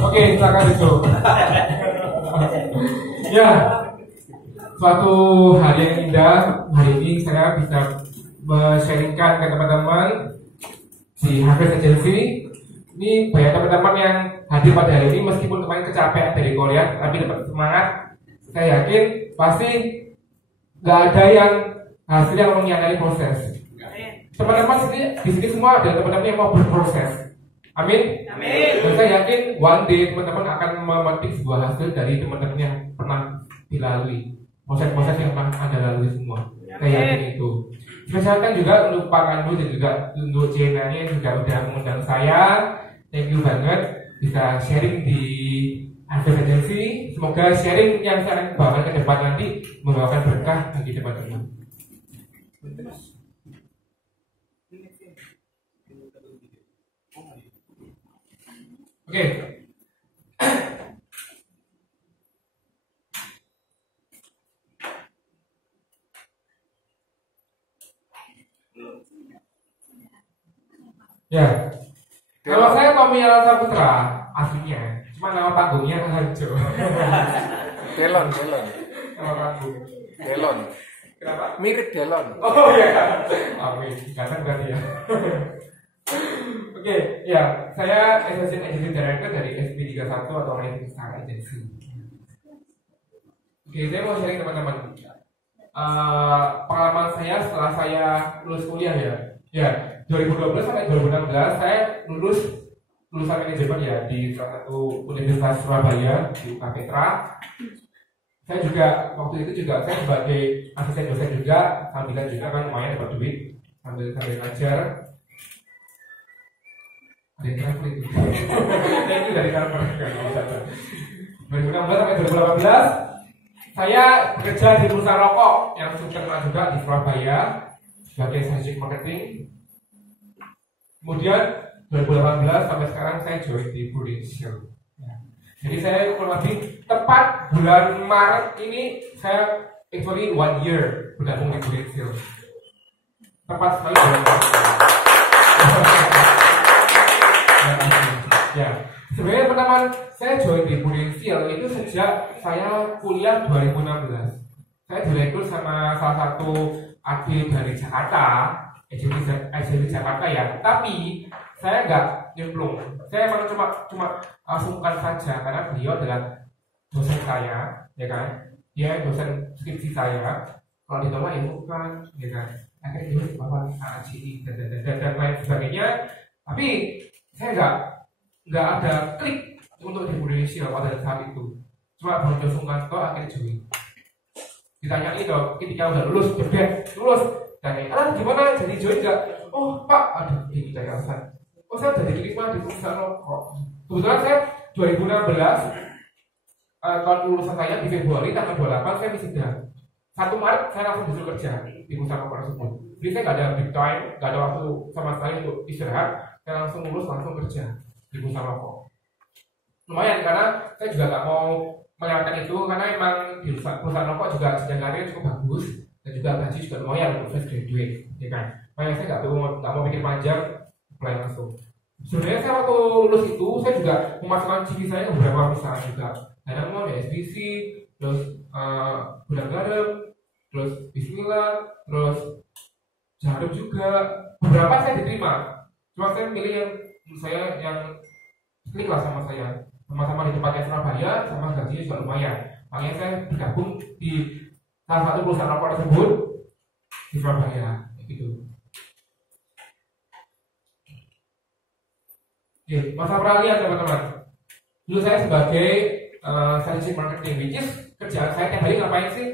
Oke, silakan itu. Ya, suatu hari yang indah. Hari ini saya bisa sharingkan ke teman-teman di Harvest Agency. Ini banyak teman-teman yang hadir pada hari ini meskipun kemarin kecapean dari kuliah, tapi dapat semangat. Saya yakin pasti nggak ada yang hasil yang menyadari proses. Teman-teman di sini semua ada teman-teman yang mau berproses. Amin. Amin. Dan saya yakin one day teman-teman akan memetik sebuah hasil dari teman-teman yang pernah dilalui proses-proses yang pernah Anda lalui semua. Saya yakin itu. Spesialkan juga untuk Pak Kandu dan juga untuk Jenanya juga udah mengundang saya. Thank you banget bisa sharing di Harvest Agency. Semoga sharing yang saya bawakan ke depan nanti membawakan berkah bagi teman-teman. Oke. Ya. Kalau saya Tommy Alsa Putra aslinya, cuma nama panggungnya Harjo. Delon. Nama panggung. Delon. Kenapa? Mirip Delon. Oh iya. Amin. Ganteng berarti ya. Oke, ya, saya Associate Agency Director dari SP31 atau Rising Star Agency. Oke, saya mau sharing teman-teman. Pengalaman saya setelah saya lulus kuliah ya. Ya, 2012 sampai 2016 saya lulusan manajemen ya di salah satu Universitas Surabaya di Petra. Saya juga waktu itu juga saya sebagai asisten dosen juga, sambilan juga kan lumayan dapat duit sambil ngajar. Ada yang travel itu. Thank you dari kantor. 2016 sampai 2018 saya bekerja di perusahaan rokok yang terkenal juga di Surabaya sebagai strategic marketing. Kemudian 2018 sampai sekarang saya join di Prudential. Jadi saya kurang lebih tepat bulan Maret ini saya actually 1 year bergabung di Prudential. Tepat sekali bulan Maret. Ya, sebenarnya teman-teman saya join di Prudential itu sejak saya kuliah 2016. Saya direkrut sama salah satu adik dari Jakarta, agensi Jakarta ya. Tapi saya nggak nyemplung. Saya emang cuma sungkan saja karena beliau adalah dosen saya, ya kan? Dia dosen skripsi saya. Kalau ditolak ya bukan, ya kan? Akhirnya dia bawa ACI dan lain sebagainya. Tapi saya nggak ada klik untuk di Indonesia pada saat itu. Cuma baru sungkan toh akhirnya join. Ditanyai dong, ketika udah lulus, lulus. Tanya, gimana jadi join nggak? Oh Pak, aduh ini dari alasan. Oh saya udah diterima di perusahaan rokok. Kebetulan saya 2016 tahun lulusan saya di Februari tanggal 28 saya wisuda. 1 Maret saya langsung disuruh kerja di perusahaan rokok tersebut. Jadi saya nggak ada big time, nggak ada waktu sama sekali untuk istirahat. Saya langsung lulus langsung kerja di perusahaan rokok. Lumayan karena saya juga nggak mau melewatkan itu karena emang di perusahaan rokok juga jenjang karir cukup bagus dan juga gaji juga lumayan untuk fresh graduate, ya kan? Makanya saya nggak mau pikir panjang, apply langsung. Sebenarnya saya waktu lulus itu saya juga memasukkan CV saya ke beberapa perusahaan juga. Kadang mau di SBC, terus Gudang Garam, terus Bismillah, terus Jarum juga. Beberapa saya diterima. Cuma saya pilih yang menurut saya yang klik lah sama saya. Sama-sama di tempatnya Surabaya, sama gajinya juga lumayan. Makanya saya bergabung di salah satu perusahaan rokok tersebut di Surabaya, gitu. Oke, masa peralihan teman-teman. Dulu saya sebagai strategic marketing, which is kerjaan saya tiap hari ngapain sih?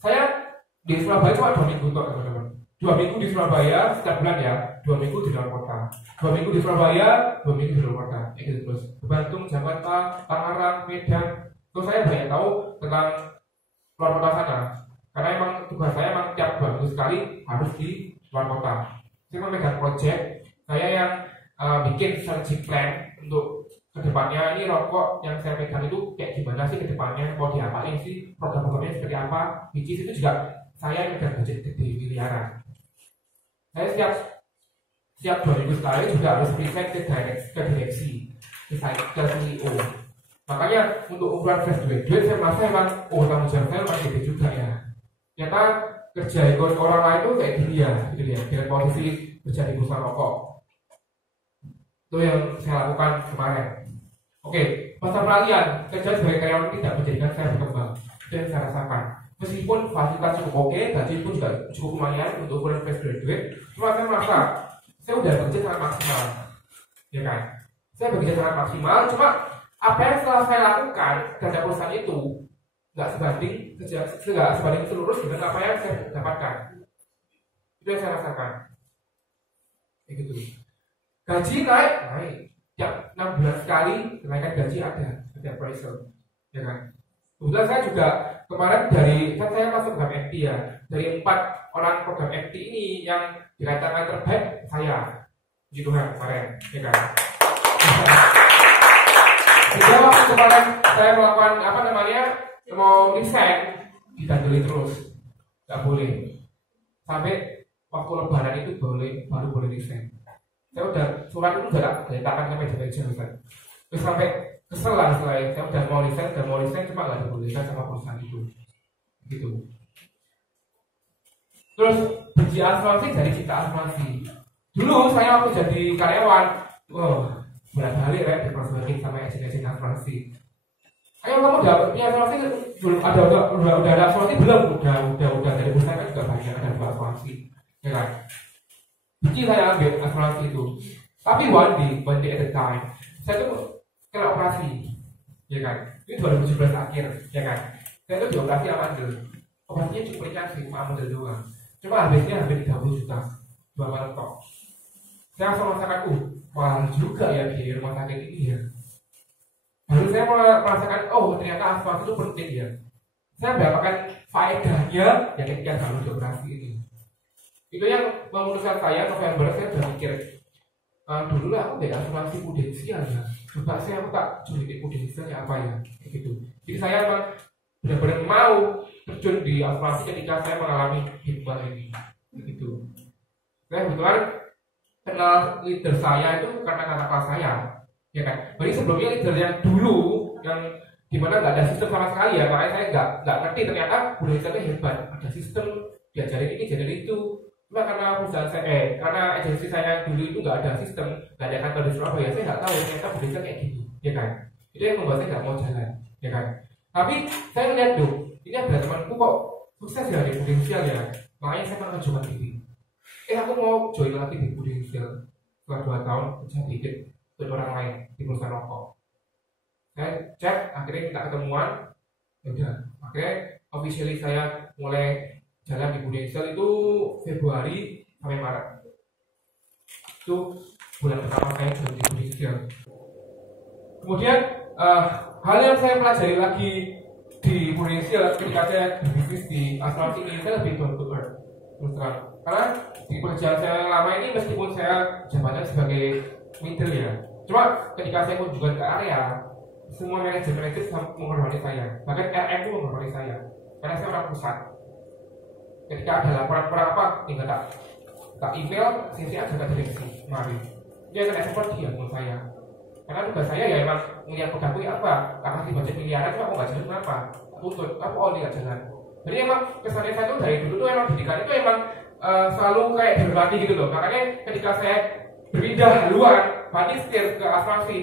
Saya di Surabaya cuma 2 minggu kok teman-teman. 2 minggu di Surabaya setiap bulan ya, 2 minggu di luar kota. 2 minggu di Surabaya, 2 minggu di luar kota. Gitu terus. Bandung, Jakarta, Tangerang, Medan. Terus saya banyak tahu tentang luar kota sana. Karena emang tugas saya emang tiap minggu sekali harus di luar kota. Saya memegang project, saya yang bikin strategic plan untuk kedepannya ini rokok yang saya pegang itu kayak gimana sih kedepannya, mau diapain sih, program-programnya seperti apa, which is itu juga saya yang megang budget gede miliaran. Saya setiap 2 minggu sekali juga harus present ke direksi, ke CEO. Makanya untuk ukuran fresh graduate saya merasa emang tanggung jawab saya masih gede juga ya. Ternyata kerja ikut orang lain itu kayak gini ya, gitu ya. Dengan posisi kerja di perusahaan rokok. Itu yang saya lakukan kemarin. Oke, masa peralihan kerja sebagai karyawan tidak menjadikan saya berkembang. Itu yang saya rasakan. Meskipun fasilitas cukup oke, gaji pun juga cukup lumayan untuk ukuran fresh graduate, cuma saya merasa saya udah bekerja sangat maksimal, ya kan? Saya bekerja sangat maksimal, cuma apa yang telah saya lakukan terhadap perusahaan itu nggak sebanding seluruh dengan apa yang saya dapatkan. Itu yang saya rasakan. Kayak gitu. Gaji naik, tiap 6 bulan sekali kenaikan gaji ada appraisal, ya kan? Kebetulan saya juga kemarin kan saya masuk program FT ya, dari 4 orang program FT ini yang dikatakan terbaik saya, gitu kan kemarin, ya kan? Jadi waktu kemarin saya melakukan mau resign, ditandeli terus, nggak boleh. Sampai waktu lebaran itu baru boleh resign. Saya udah surat itu udah letakkan ke meja-meja Ustaz. Terus sampai kesel lah setelah saya udah mau resign cuma nggak dibolehkan sama perusahaan itu, gitu. Terus benci asuransi jadi cinta asuransi. Dulu saya waktu jadi karyawan, bolak-balik ya diprospekin sama agen-agen asuransi. Ayo kamu punya asuransi belum udah ada asuransi belum? Udah dari perusahaan kan juga banyak ada 2 asuransi, ya kan? Benci saya ambil asuransi itu. Tapi one day at a time, saya tuh kena operasi, ya kan? Ini 2017 akhir, ya kan? Saya tuh dioperasi amandel. Operasinya cukup ringan sih, cuma amandel doang. Cuma habisnya hampir 30 juta, 2 malam tok. Saya langsung merasakan, mahal juga ya di rumah sakit ini ya. Baru saya merasakan, ternyata asuransi itu penting ya. Saya mendapatkan faedahnya yang ketika harus dioperasi ini. Itu yang memutuskan saya November saya udah mikir, dulu lah aku beda asuransi prudensial ya. Coba saya tak jelidik prudensialnya apa ya, gitu. Jadi saya memang benar-benar mau terjun di asuransi ketika saya mengalami hibah ini, gitu. Saya kebetulan kenal leader saya itu karena kakak kelas saya, ya kan. Jadi sebelumnya leader yang dulu yang dimana nggak ada sistem sama sekali ya, makanya saya nggak ngerti ternyata prudensialnya hebat, ada sistem diajarin ini diajarin itu. Cuma karena perusahaan saya, karena agensi saya dulu itu nggak ada sistem, nggak ada kantor di Surabaya, saya nggak tahu ternyata prudensial kayak gitu, ya kan. Itu yang membuat saya nggak mau jalan, ya kan. Tapi saya lihat tuh, ini ada temanku kok sukses ya di prudensial ya, makanya saya mengajukan diri. Aku mau join lagi di prudensial setelah 2 tahun kerja dikit untuk orang lain di perusahaan rokok. Saya cek, akhirnya kita ketemuan, ya udah. Akhirnya officially saya mulai jalan di prudensial itu Februari sampai Maret. Itu bulan pertama saya join di prudensial. Kemudian hal yang saya pelajari lagi di prudensial ketika saya berbisnis di asuransi ini, saya lebih down to earth, terus terang. Karena di pekerjaan saya yang lama ini meskipun saya jabatan sebagai middle ya, cuma ketika saya kunjungan ke area, semua manajer menghormati saya, bahkan RM itu menghormati saya, karena saya orang pusat. Ketika ada laporan apa, tinggal tak email, sisi aja ke direksi, mari. Dia akan export dia menurut saya. Karena tugas saya ya emang ngeliat produkku ya apa, tak kasih budget miliaran, cuma aku nggak jalan kenapa? Tuntut, apa nggak jalan. Jadi emang kesannya saya tuh dari dulu tuh emang pendidikan itu emang selalu kayak berbagi gitu loh. Makanya ketika saya berpindah haluan, bagi setir ke asuransi,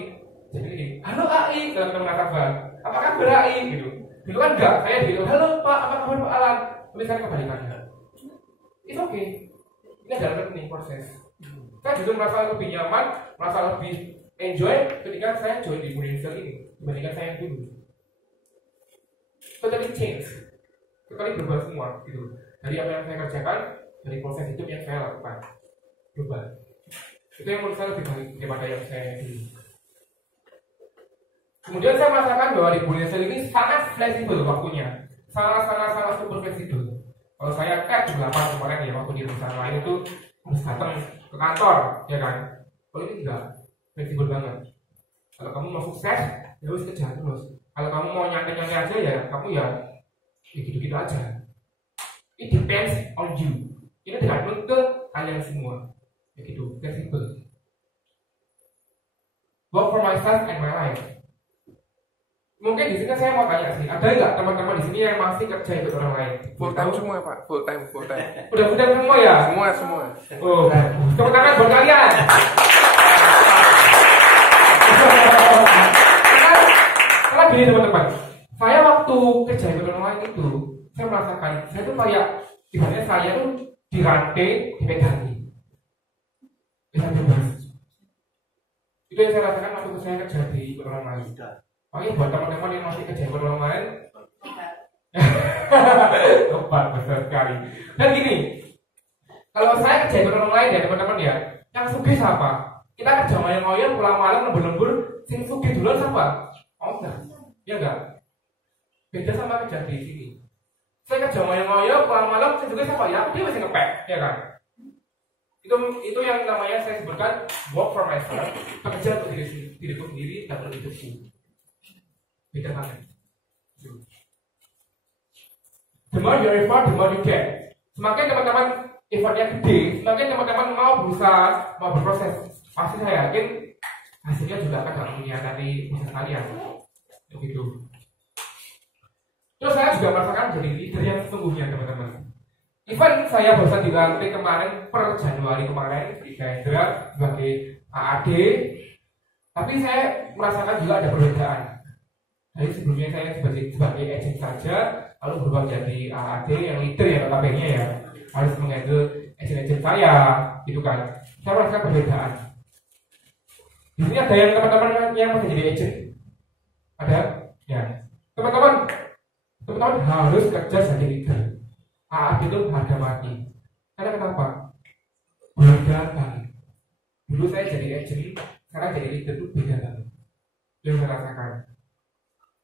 jadi ini, halo AI, dalam teman nasabah, apa kabar AI gitu. Dulu kan enggak, saya gitu, halo Pak, apa kabar Pak Alan? Tulisannya kebalikannya. It's okay. Ini adalah learning proses. Saya justru merasa lebih nyaman, merasa lebih enjoy ketika saya join di prudensial ini dibandingkan saya yang dulu. Totally change, totally berubah semua gitu. Dari apa yang saya kerjakan, dari proses hidup yang saya lakukan, berubah. Itu yang menurut saya lebih baik daripada yang saya dulu. Kemudian saya merasakan bahwa di prudensial ini sangat fleksibel waktunya, sangat super fleksibel. Kalau saya jam 8 kemarin ya waktu di perusahaan lain itu harus datang ke kantor, ya kan? Kalau ini enggak, fleksibel banget. Kalau kamu mau sukses, ya harus kerja terus. Kalau kamu mau nyantai-nyantai aja ya, kamu ya gitu-gitu aja. It depends on you. Ini tergantung ke kalian semua. Begitu, fleksibel. Work for myself and my life. Mungkin di sini saya mau tanya sih, ada nggak teman-teman di sini yang masih kerja ikut orang lain? Full time semua Pak, full time. Udah semua ya? Semua. Oh, tepuk tangan buat kalian. Karena gini teman-teman, saya waktu kerja ikut orang lain itu, saya merasakan, saya tuh kayak ibaratnya saya tuh dirantai, dipegangi. Bisa bebas. Itu yang saya rasakan waktu saya kerja di ikut orang lain. Makanya buat teman-teman yang masih kerja ikut orang lain, tepat besar sekali. Dan gini, kalau saya kerja ikut orang lain ya teman-teman ya, yang sugih siapa? Kita kerja ngoyong-ngoyong, pulang malam lembur-lembur, sing sugih duluan siapa? Oh enggak, ya enggak. Beda sama kerja di sini. Saya kerja ngoyong-ngoyong, pulang malam, sing sugih siapa? Ya dia masih ngepek, ya kan? Itu yang namanya saya sebutkan work for myself, bekerja untuk diriku sendiri dan untuk hidupku. Beda banget. The more you effort, the more you get. Semakin teman-teman effortnya gede, semakin teman-teman mau berusaha, mau berproses, pasti saya yakin hasilnya juga akan mengkhianati usaha kalian. Begitu. Terus saya juga merasakan jadi leader yang sesungguhnya teman-teman. Even saya barusan dilantik kemarin per Januari kemarin di Hendra sebagai AAD, tapi saya merasakan juga ada perbedaan. Jadi sebelumnya saya sebagai agent saja, lalu berubah jadi AAD yang leader ya notabene ya, harus menghandle agent-agent saya, gitu kan. Saya merasakan perbedaan. Di sini ada yang teman-teman yang masih jadi agent, ada? Ya, teman-teman harus kerja jadi leader. AAD itu harga mati. Karena kenapa? Beda banget. Dulu saya jadi agent, sekarang jadi leader itu beda banget. Itu yang saya rasakan.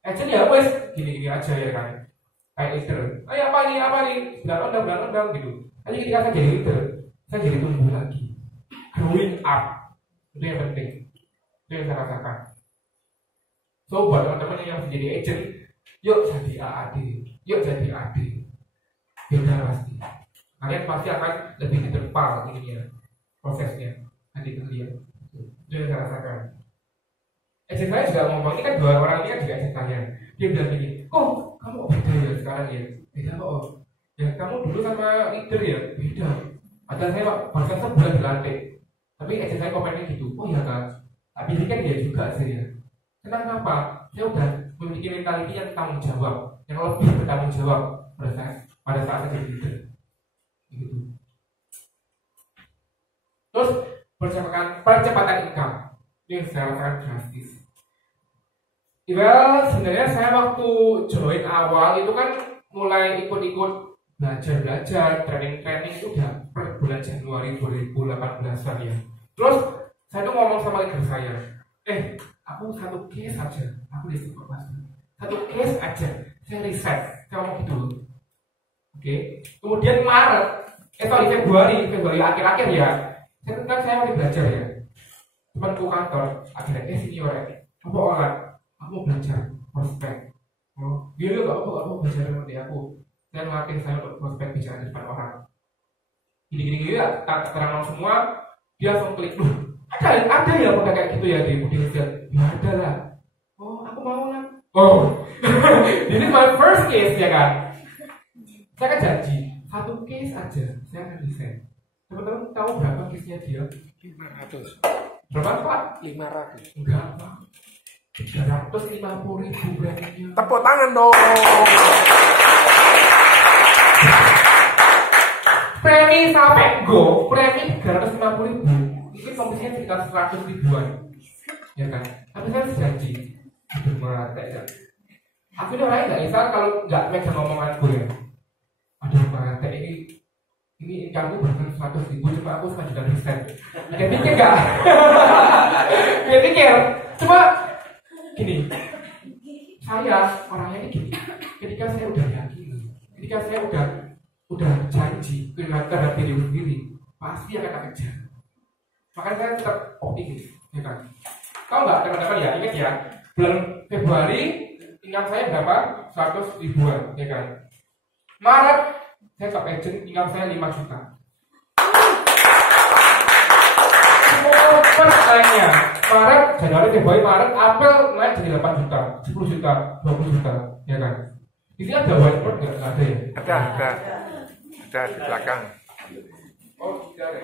Agent ya wes gini-gini aja ya kan. Kayak leader. Ayo apa nih? Benar gitu. Tapi ketika saya jadi leader, saya jadi tumbuh lagi. Growing up. Itu yang penting. Itu yang saya rasakan. So buat teman-teman yang jadi agent, yuk jadi AAD, yuk jadi AD. Beda pasti. Kalian pasti akan lebih diterpal ini ya prosesnya nanti kalian. Itu yang saya rasakan. Agent saya juga ngomong, ini kan dua orang ini kan juga agent kalian. Dia bilang gini, kok kamu beda ya sekarang ya? Beda kok. Ya kamu dulu sama leader ya beda. Ada saya bahkan sebulan dilantik, tapi agent saya komennya gitu. Oh ya kan, tapi ini kan dia juga sih ya. Kenapa? Saya udah memiliki mentality yang tanggung jawab, yang lebih bertanggung jawab pada saat saya jadi leader. Gitu. Terus percepatan income ini saya rasakan drastis. Well, sebenarnya saya waktu join awal itu kan mulai ikut-ikut belajar, training itu udah per bulan Januari 2018 ya. Terus saya tuh ngomong sama leader saya, aku satu case aja, aku di supervisor, satu case aja, saya reset, saya ngomong gitu. Oke. Kemudian Februari akhir-akhir ya, saya masih belajar ya. Temanku kantor, akhirnya senior ya, apa orang? Aku mau belajar prospek. Oh, dia nggak apa belajar seperti aku. Saya melatih saya untuk prospek bicara di depan orang. Gini ya, terang semua. Dia langsung klik, ada ya udah kayak gitu ya di Budi Sosial. Ya ada lah. Oh, aku mau lah. Oh, ini my first case ya kan. Saya kan janji satu case aja, saya akan desain. Teman-teman tahu berapa case-nya dia? 500. Berapa Pak? 500. Enggak Pak. 350.000 brandnya. Tepuk tangan dong. Premi sampai go, premi 350.000. Mungkin komisinya sekitar 100 ribuan, ya kan? Tapi saya janji, aduh mati ya. Aku ini orangnya nggak bisa kalau nggak megang ngomonganku ya. Aduh mati ini kamu bahkan 100 ribu, cuma aku 1 juta riset. Dia pikir nggak? Dia pikir, cuma gini, saya orangnya ini gini. Ketika saya udah yakin, ketika saya udah janji terhadap diri sendiri, pasti akan kerja. Makanya saya tetap optimis, ya kan? Tahu nggak teman-teman ya, ingat ya, bulan Februari income saya berapa? 100 ribuan, ya kan? Maret saya top agent, income saya 5 juta. Pas naiknya Maret, Januari, Februari, Maret, April naik jadi 8 juta, 10 juta, 20 juta, ya kan? Di sini ada whiteboard nggak? Nggak ada ya? Ada di belakang. Oh, tidak ada.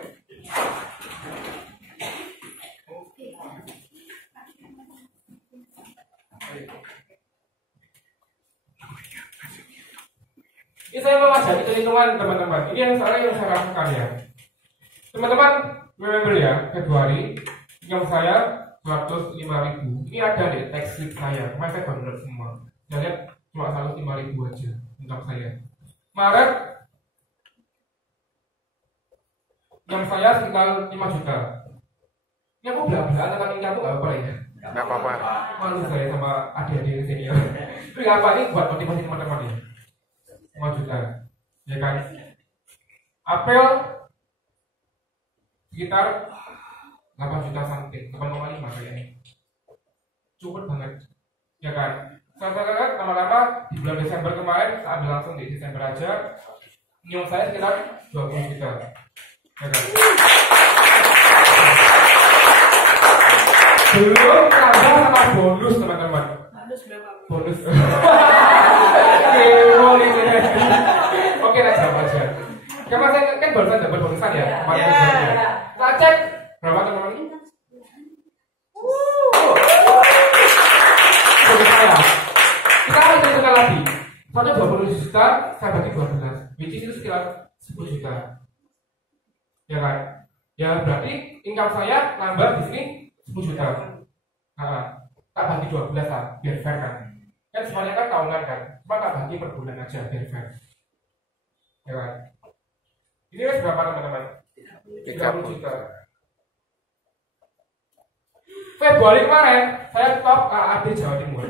Ini saya mau ajak hitung-hitungan teman-teman. Ini yang saya lakukan ya. Teman-teman, remember ya, Februari income saya 105.000. Ini ada di tax slip saya. Kemarin saya download semua. Saya lihat cuma 105.000 aja income saya. Maret income saya sekitar 5 juta. Ini aku belak-belakan tentang income aku nggak apa-apa ya. Nggak apa-apa. Malu saya sama adik-adik senior. Tapi nggak apa, ini buat motivasi teman-teman ya. 5 juta, ya kan? April sekitar 8 juta something, 8,5 kayaknya. Cukup banget, ya kan? Saya lama-lama di bulan Desember kemarin, saya ambil langsung di Desember aja. Nyum saya sekitar 20 juta, ya kan? Belum tambah sama bonus teman-teman. Bonus berapa? Bonus. Oke, lah jawab aja. Karena saya kan barusan dapat bonusan ya. Kita cek berapa teman-teman? Bonus saya. Kita akan hitungkan lagi. Satu 20 juta, saya bagi 12. Which is itu sekitar 10 juta. Ya kan? Ya berarti income saya nambah di sini 10 juta. Nah, tak bagi 12 lah, biar fair kan. Kan semuanya kan tahunan kan, cuma tak bagi per bulan aja, biar fair. Ya kan? Ini wes berapa teman-teman? 30 juta. Februari kemarin, saya top KAD Jawa Timur.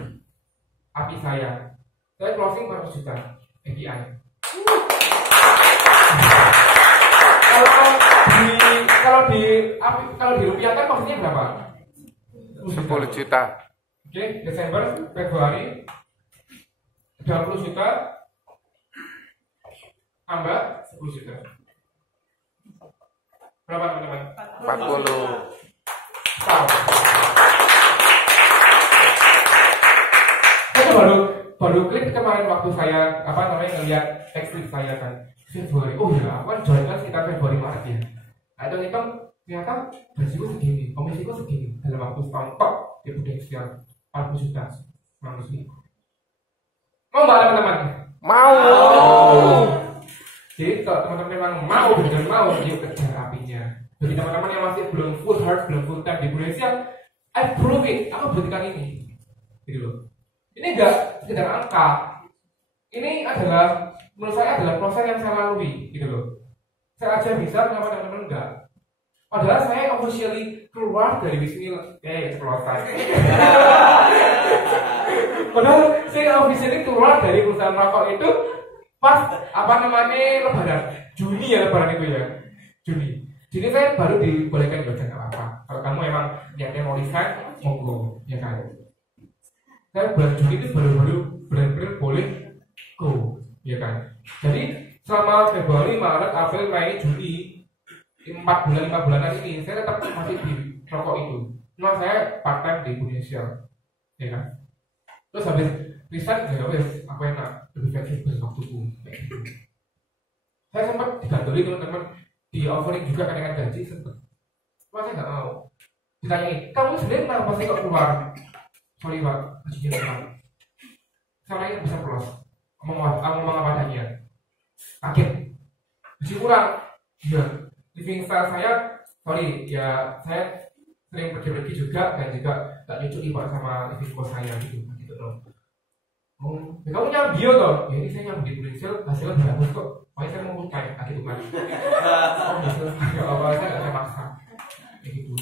API saya closing 400 juta API. Kalau di rupiah kan maksudnya berapa? 10 juta. Oke, Desember, Februari 20 juta tambah 10 juta. Berapa teman-teman? 40. Saya baru klik kemarin waktu saya ngeliat text saya kan Februari. Oh ya, aku kan join kan sekitar Februari Maret ya. Nah, itu ternyata gajiku segini, komisiku segini dalam waktu setahun kok di Prudential 40 juta. Mau nggak teman-teman? Mau. Jadi kalau teman-teman memang mau benar mau, yuk kejar apinya. Bagi teman-teman yang masih belum full heart, belum full time di Prudential, I prove it. Aku buktikan ini. Gitu loh. Ini enggak sekedar angka. Ini adalah menurut saya adalah proses yang saya lalui, gitu loh. Saya aja bisa, kenapa teman-teman enggak? Padahal saya officially keluar dari bisnis keceplosan. Padahal saya officially keluar dari perusahaan rokok itu pas Lebaran, Juni ya, Lebaran itu ya, Juni. Jadi saya baru dibolehkan ya, jangan apa-apa. Kalau kamu emang niatnya mau resign, monggo, ya kan. Saya bulan Juni itu baru benar-benar boleh go, ya kan. Jadi selama Februari, Maret, April, Mei, Juni 5 bulanan ini saya tetap masih di rokok itu. Cuma saya part time di Indonesia, ya kan. Terus habis resign ya wes, aku enak, lebih fleksibel waktuku. Saya sempat digantoli teman-teman, di offering juga kenaikan gaji sempat. Cuma saya nggak mau. Ditanyain, kamu sendiri kenapa sih kok keluar? Sorry pak, gajinya kurang. Saya bisa plus. Ngomong apa adanya. Kaget. Gaji kurang. Iya. Living style saya, sorry ya, saya sering pergi-pergi juga dan juga gak nyucuk pak sama living cost saya gitu loh. Ya kamu nyambi toh? Ya ini saya nyambi di Prudential, hasilnya bagus kok. Makanya saya mau kayak gitu kan. Oh gitu, ya awal saya gak bisa maksa. Kayak gitu.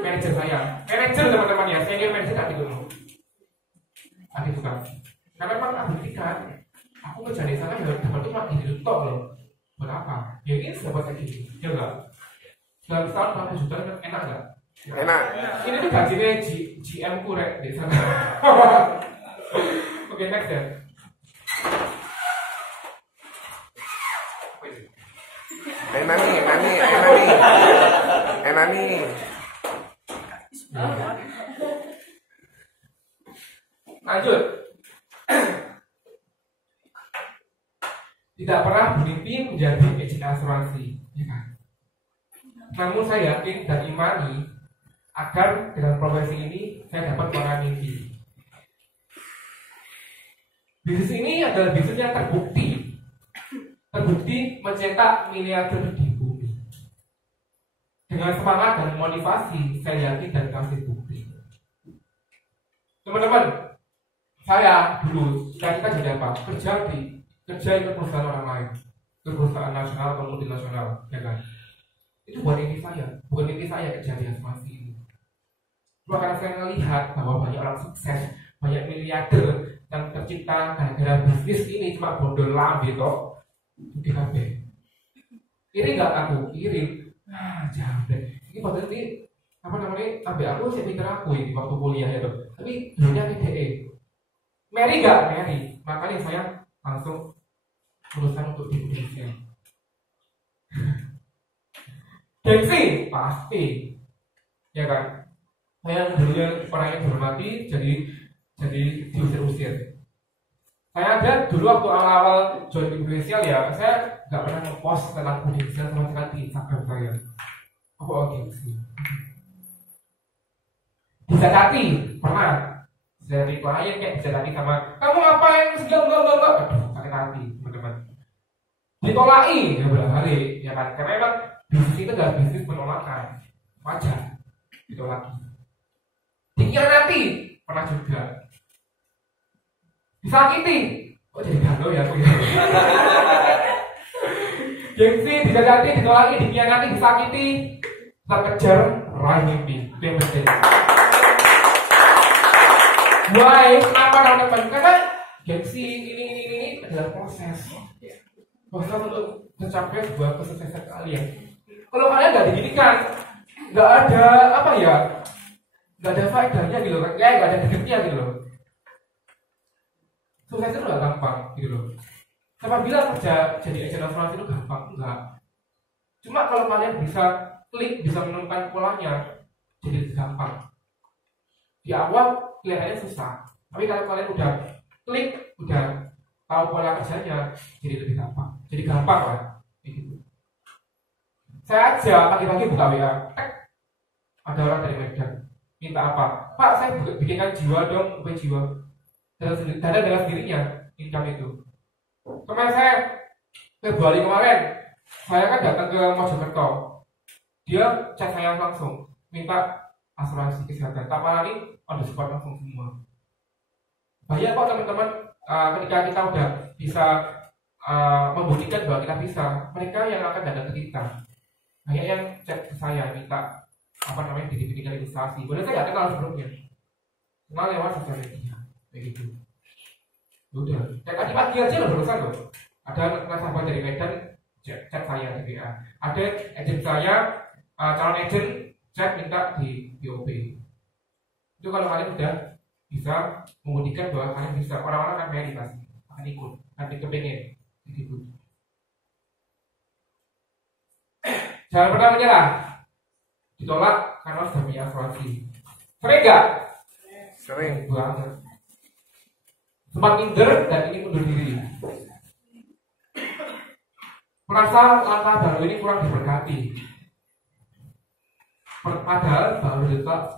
Manajer saya, manajer teman-teman ya, senior manajer gak gitu loh. Gak gitu kan. Karena memang aku buktikan, aku ngejar di sana ya dapat tuh makin gitu tok loh. Berapa? Ya ini dapat kayak gini, ya enggak? Dalam setahun 40 juta enak enggak? Enak. Ini tuh gajinya GM ku rek di sana. Oke, next ya. Enak nih. Enak nih. Lanjut. Tidak pernah bermimpi menjadi agen asuransi, ya kan? Namun saya yakin dan imani agar dengan profesi ini saya dapat meraih mimpi. Bisnis ini adalah bisnis yang terbukti mencetak miliarder di bumi. Dengan semangat dan motivasi, saya yakin dan kasih bukti. Teman-teman, saya dulu cita-cita jadi apa? Kerja itu perusahaan orang lain, itu perusahaan nasional atau multinasional, ya kan? Itu bukan mimpi saya, bukan mimpi saya kerja di asuransi ini. Cuma karena saya melihat bahwa banyak orang sukses, banyak miliarder yang tercipta gara-gara bisnis ini cuma bondol lambe toh di kafe. Iri nggak aku? Iri. Jangan deh. Ini padahal ini apa namanya? Ambil aku saya pinter aku ini waktu kuliah itu. Tapi dulunya PDE. Mary nggak? Mary. Makanya saya langsung urusan untuk di Indonesia. Gengsi pasti, ya kan? Saya dulunya orang yang dihormati, jadi diusir-usir. Saya ada dulu waktu awal-awal join di Indonesia ya, saya nggak pernah ngepost tentang Indonesia sama sekali di Instagram saya. Apa gengsi? Disakiti pernah. Saya klien kayak disakiti sama kamu ngapain? Enggak. Aduh, sakit hati teman-teman. Ditolaki ya berkali, ya kan? Karena memang bisnis itu adalah bisnis penolakan, wajar ditolaki. Dikhianati pernah juga. Disakiti, kok jadi galau ya aku ya. Gengsi, disakiti, ditolaki, dikhianati, disakiti, terkejar raih mimpi. Itu yang penting. Why? Kenapa teman-teman? Karena gengsi ini adalah proses untuk mencapai sebuah kesuksesan kalian. Kalau kalian nggak diginikan, nggak ada apa ya, nggak ada faedahnya gitu, kayak nggak ada deketnya gitu loh. Sukses itu nggak gampang gitu loh. Siapa bilang kerja jadi agen asuransi itu gampang? Enggak. Cuma kalau kalian bisa klik, bisa menemukan polanya, jadi gampang. Di awal kelihatannya susah, tapi kalau kalian udah klik, udah tahu pola kerjanya, jadi lebih gampang. Jadi gampang lah. Gitu. Saya aja pagi-pagi buka WA, ada orang dari Medan minta apa? Pak, saya bikinkan jiwa dong, upaya jiwa. Dada dalam dirinya, income itu. Kemarin saya Februari kemarin, saya kan datang ke Mojokerto. Dia chat saya langsung, minta asuransi kesehatan. Tanpa lagi, on the spot langsung semua. Banyak kok teman-teman, ketika kita udah bisa membuktikan bahwa kita bisa, mereka yang akan datang ke kita. Banyak yang chat ke saya minta apa namanya dibikinkan ilustrasi. Boleh saya nggak kenal sebelumnya, kenal lewat sosial media, kayak gitu. Udah, kayak tadi pagi aja loh berusaha loh. Ada nasabah dari Medan chat saya di WA. Ada agent saya, calon agent chat minta di BOP. Itu kalau kalian udah bisa membuktikan bahwa kalian bisa, orang-orang akan meri pasti, akan ikut, akan kepengen, gitu. Jangan pernah menyerah. Ditolak karena sudah punya asuransi. Sering nggak? Sering banget. Sempat minder dan ini mundur diri. Merasa langkah baru ini kurang diberkati. Padahal baru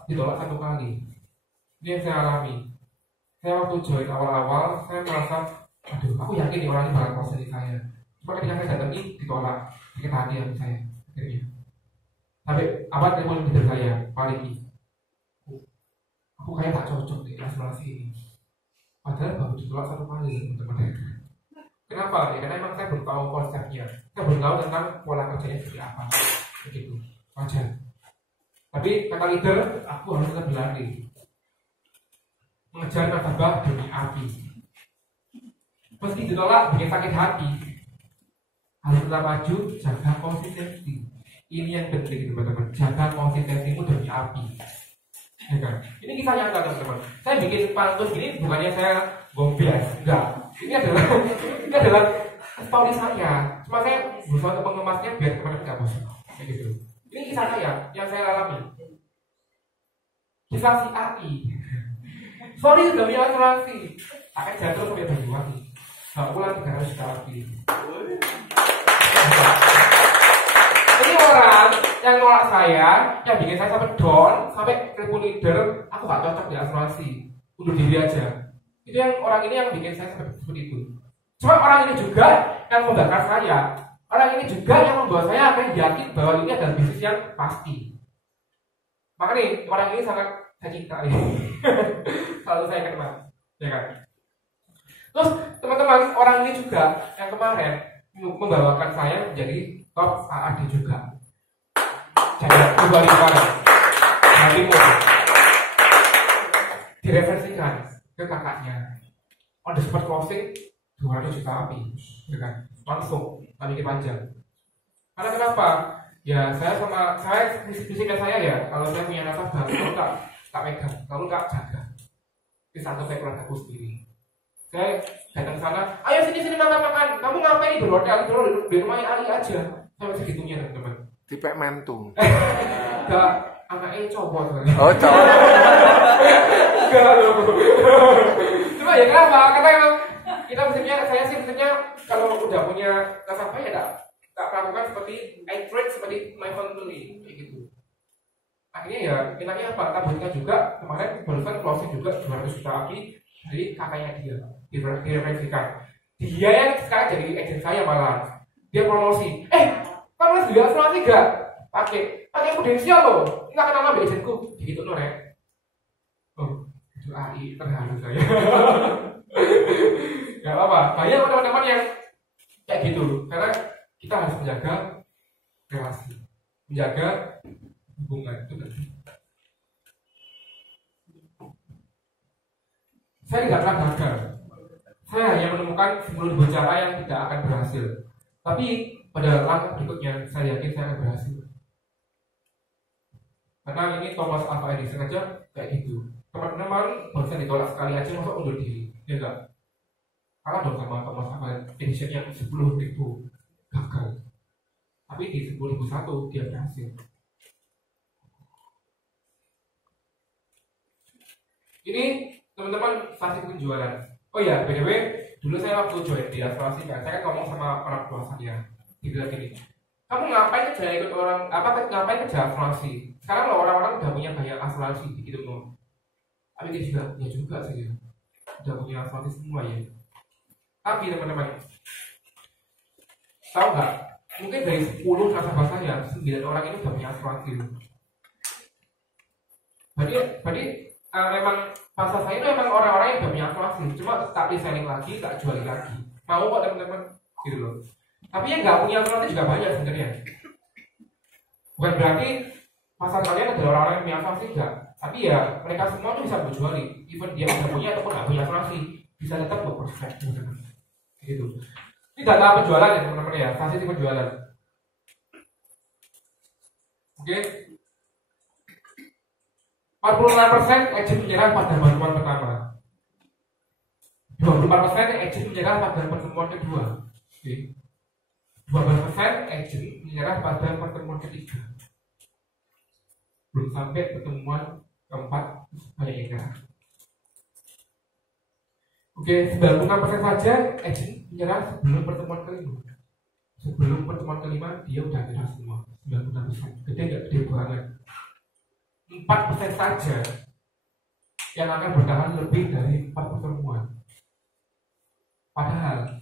ditolak satu kali. Ini yang saya alami. Saya waktu join awal-awal, saya merasa, aduh, aku yakin nih orang ini bakal proses di saya. Cuma ketika saya datang ini ditolak, sakit hati yang saya. Akhirnya. Tapi apa telepon leader saya, Paliki. Aku kayak tak cocok di asuransi ini. Padahal baru ditolak satu kali, teman-teman. Kenapa? Ya, karena emang saya belum tahu konsepnya. Saya belum tahu tentang pola kerjanya seperti apa. Begitu, wajar. Tapi kata leader, aku harus tetap berlari. Mengejar nasabah demi api. Meski ditolak bikin sakit hati, harus tetap maju, jaga konsistensi. Ini yang penting teman-teman, jaga konsistensimu demi api. Ya kan? Ini kisah nyata teman-teman. Saya bikin pantun gini bukannya saya gombas, enggak. Ini adalah story saya. Cuma saya berusaha untuk mengemasnya biar teman-teman nggak bosan. Kayak gitu. Ini kisah saya yang saya alami. Kisah si AI. Sorry, udah punya asuransi. Akan jatuh sampai Banyuwangi. Nggak pulang 300 juta lagi. Ini orang yang nolak saya, yang bikin saya sampai down, sampai triple leader. Aku gak cocok di asuransi. Undur diri aja. Itu yang orang ini yang bikin saya seperti itu. Cuma orang ini juga yang membakar saya. Orang ini juga yang membuat saya akan yakin bahwa ini adalah bisnis yang pasti. Makanya orang ini sangat saya cinta nih. Selalu saya kenal, ya kan. Terus teman-teman, orang ini juga yang kemarin membawakan saya menjadi top AAD juga. Jadi dua kemarin, hari Timur direferensikan ke kakaknya. On the spot closing 200 juta lebih, ya kan? Langsung, tak mikir panjang. Karena kenapa? Ya saya prinsipnya saya ya, kalau saya punya nasabah, kalau tak pegang, kalau tak jaga. Itu satu background aku sendiri. Saya datang sana, ayo sini makan. Kamu ngapain di hotel di rumahnya Ali aja. Sampai segitunya teman-teman. Tipe mantu. Enggak, anaknya cowok. Oh, cowok. Enggak loh. Cuma ya kenapa? Karena emang kita saya sih kalau udah punya nasabah ya tak melakukan seperti I trade seperti my family kayak gitu. Akhirnya ya enaknya apa? Tabungan juga kemarin barusan closing juga 200 juta lagi dari kakaknya dia direferensikan. Dia yang sekarang jadi agent saya malah dia promosi. Kamu harus beli asuransi gak? Pakai prudensial loh. Nggak kenal sama agentku. Begitu loh Rek. Oh, itu AI terharu saya. Gak apa-apa. Banyak teman-teman yang kayak gitu. Karena kita harus menjaga relasi, menjaga hubungan itu penting. Saya tidak pernah gagal. Saya hanya menemukan 10.000 cara yang tidak akan berhasil. Tapi pada langkah berikutnya, saya yakin saya akan berhasil. Karena ini Thomas Alva Edison aja kayak gitu. Teman-teman barusan ditolak sekali aja masa undur diri, ya enggak? Kalah dong sama Thomas Alva Edison yang 10.000 gagal. Tapi di 10.001 dia berhasil. Ini teman-teman saksi penjualan. Oh ya, btw, dulu saya waktu join di asuransi kan, saya ngomong sama orang tua saya, dibilang gini, kamu ngapain kerja ikut orang ngapain kerja asuransi? Sekarang lo orang-orang udah punya banyak asuransi gitu loh. Tapi dia juga sih, udah punya asuransi semua ya. Tapi teman-teman, tahu nggak? Mungkin dari 10 nasabah saya, 9 orang ini udah punya asuransi. Berarti memang pasar saya itu memang orang-orang yang udah punya asuransi, cuma tak reselling lagi, tak jual lagi. Mau kok teman-teman, gitu loh. Tapi yang nggak punya asuransi juga banyak sebenarnya. Bukan berarti pasar kalian adalah orang-orang yang punya asuransi enggak. Tapi ya mereka semua itu bisa berjuali. Even dia sudah punya ataupun nggak punya asuransi, bisa tetap berprospek, teman-teman. Gitu. Ini data penjualan ya teman-teman ya, statistik penjualan. Oke. 46% agent menyerah pada pertemuan pertama. 24% agent menyerah pada pertemuan kedua. Oke. 12% agent menyerah pada pertemuan ketiga. Belum sampai pertemuan keempat banyak yang nyerah. Oke, 96% saja agent menyerah sebelum pertemuan kelima. Sebelum pertemuan kelima dia udah nyerah semua. 96%. Gede nggak? Gede banget. 4% saja yang akan bertahan lebih dari 4 pertemuan. Padahal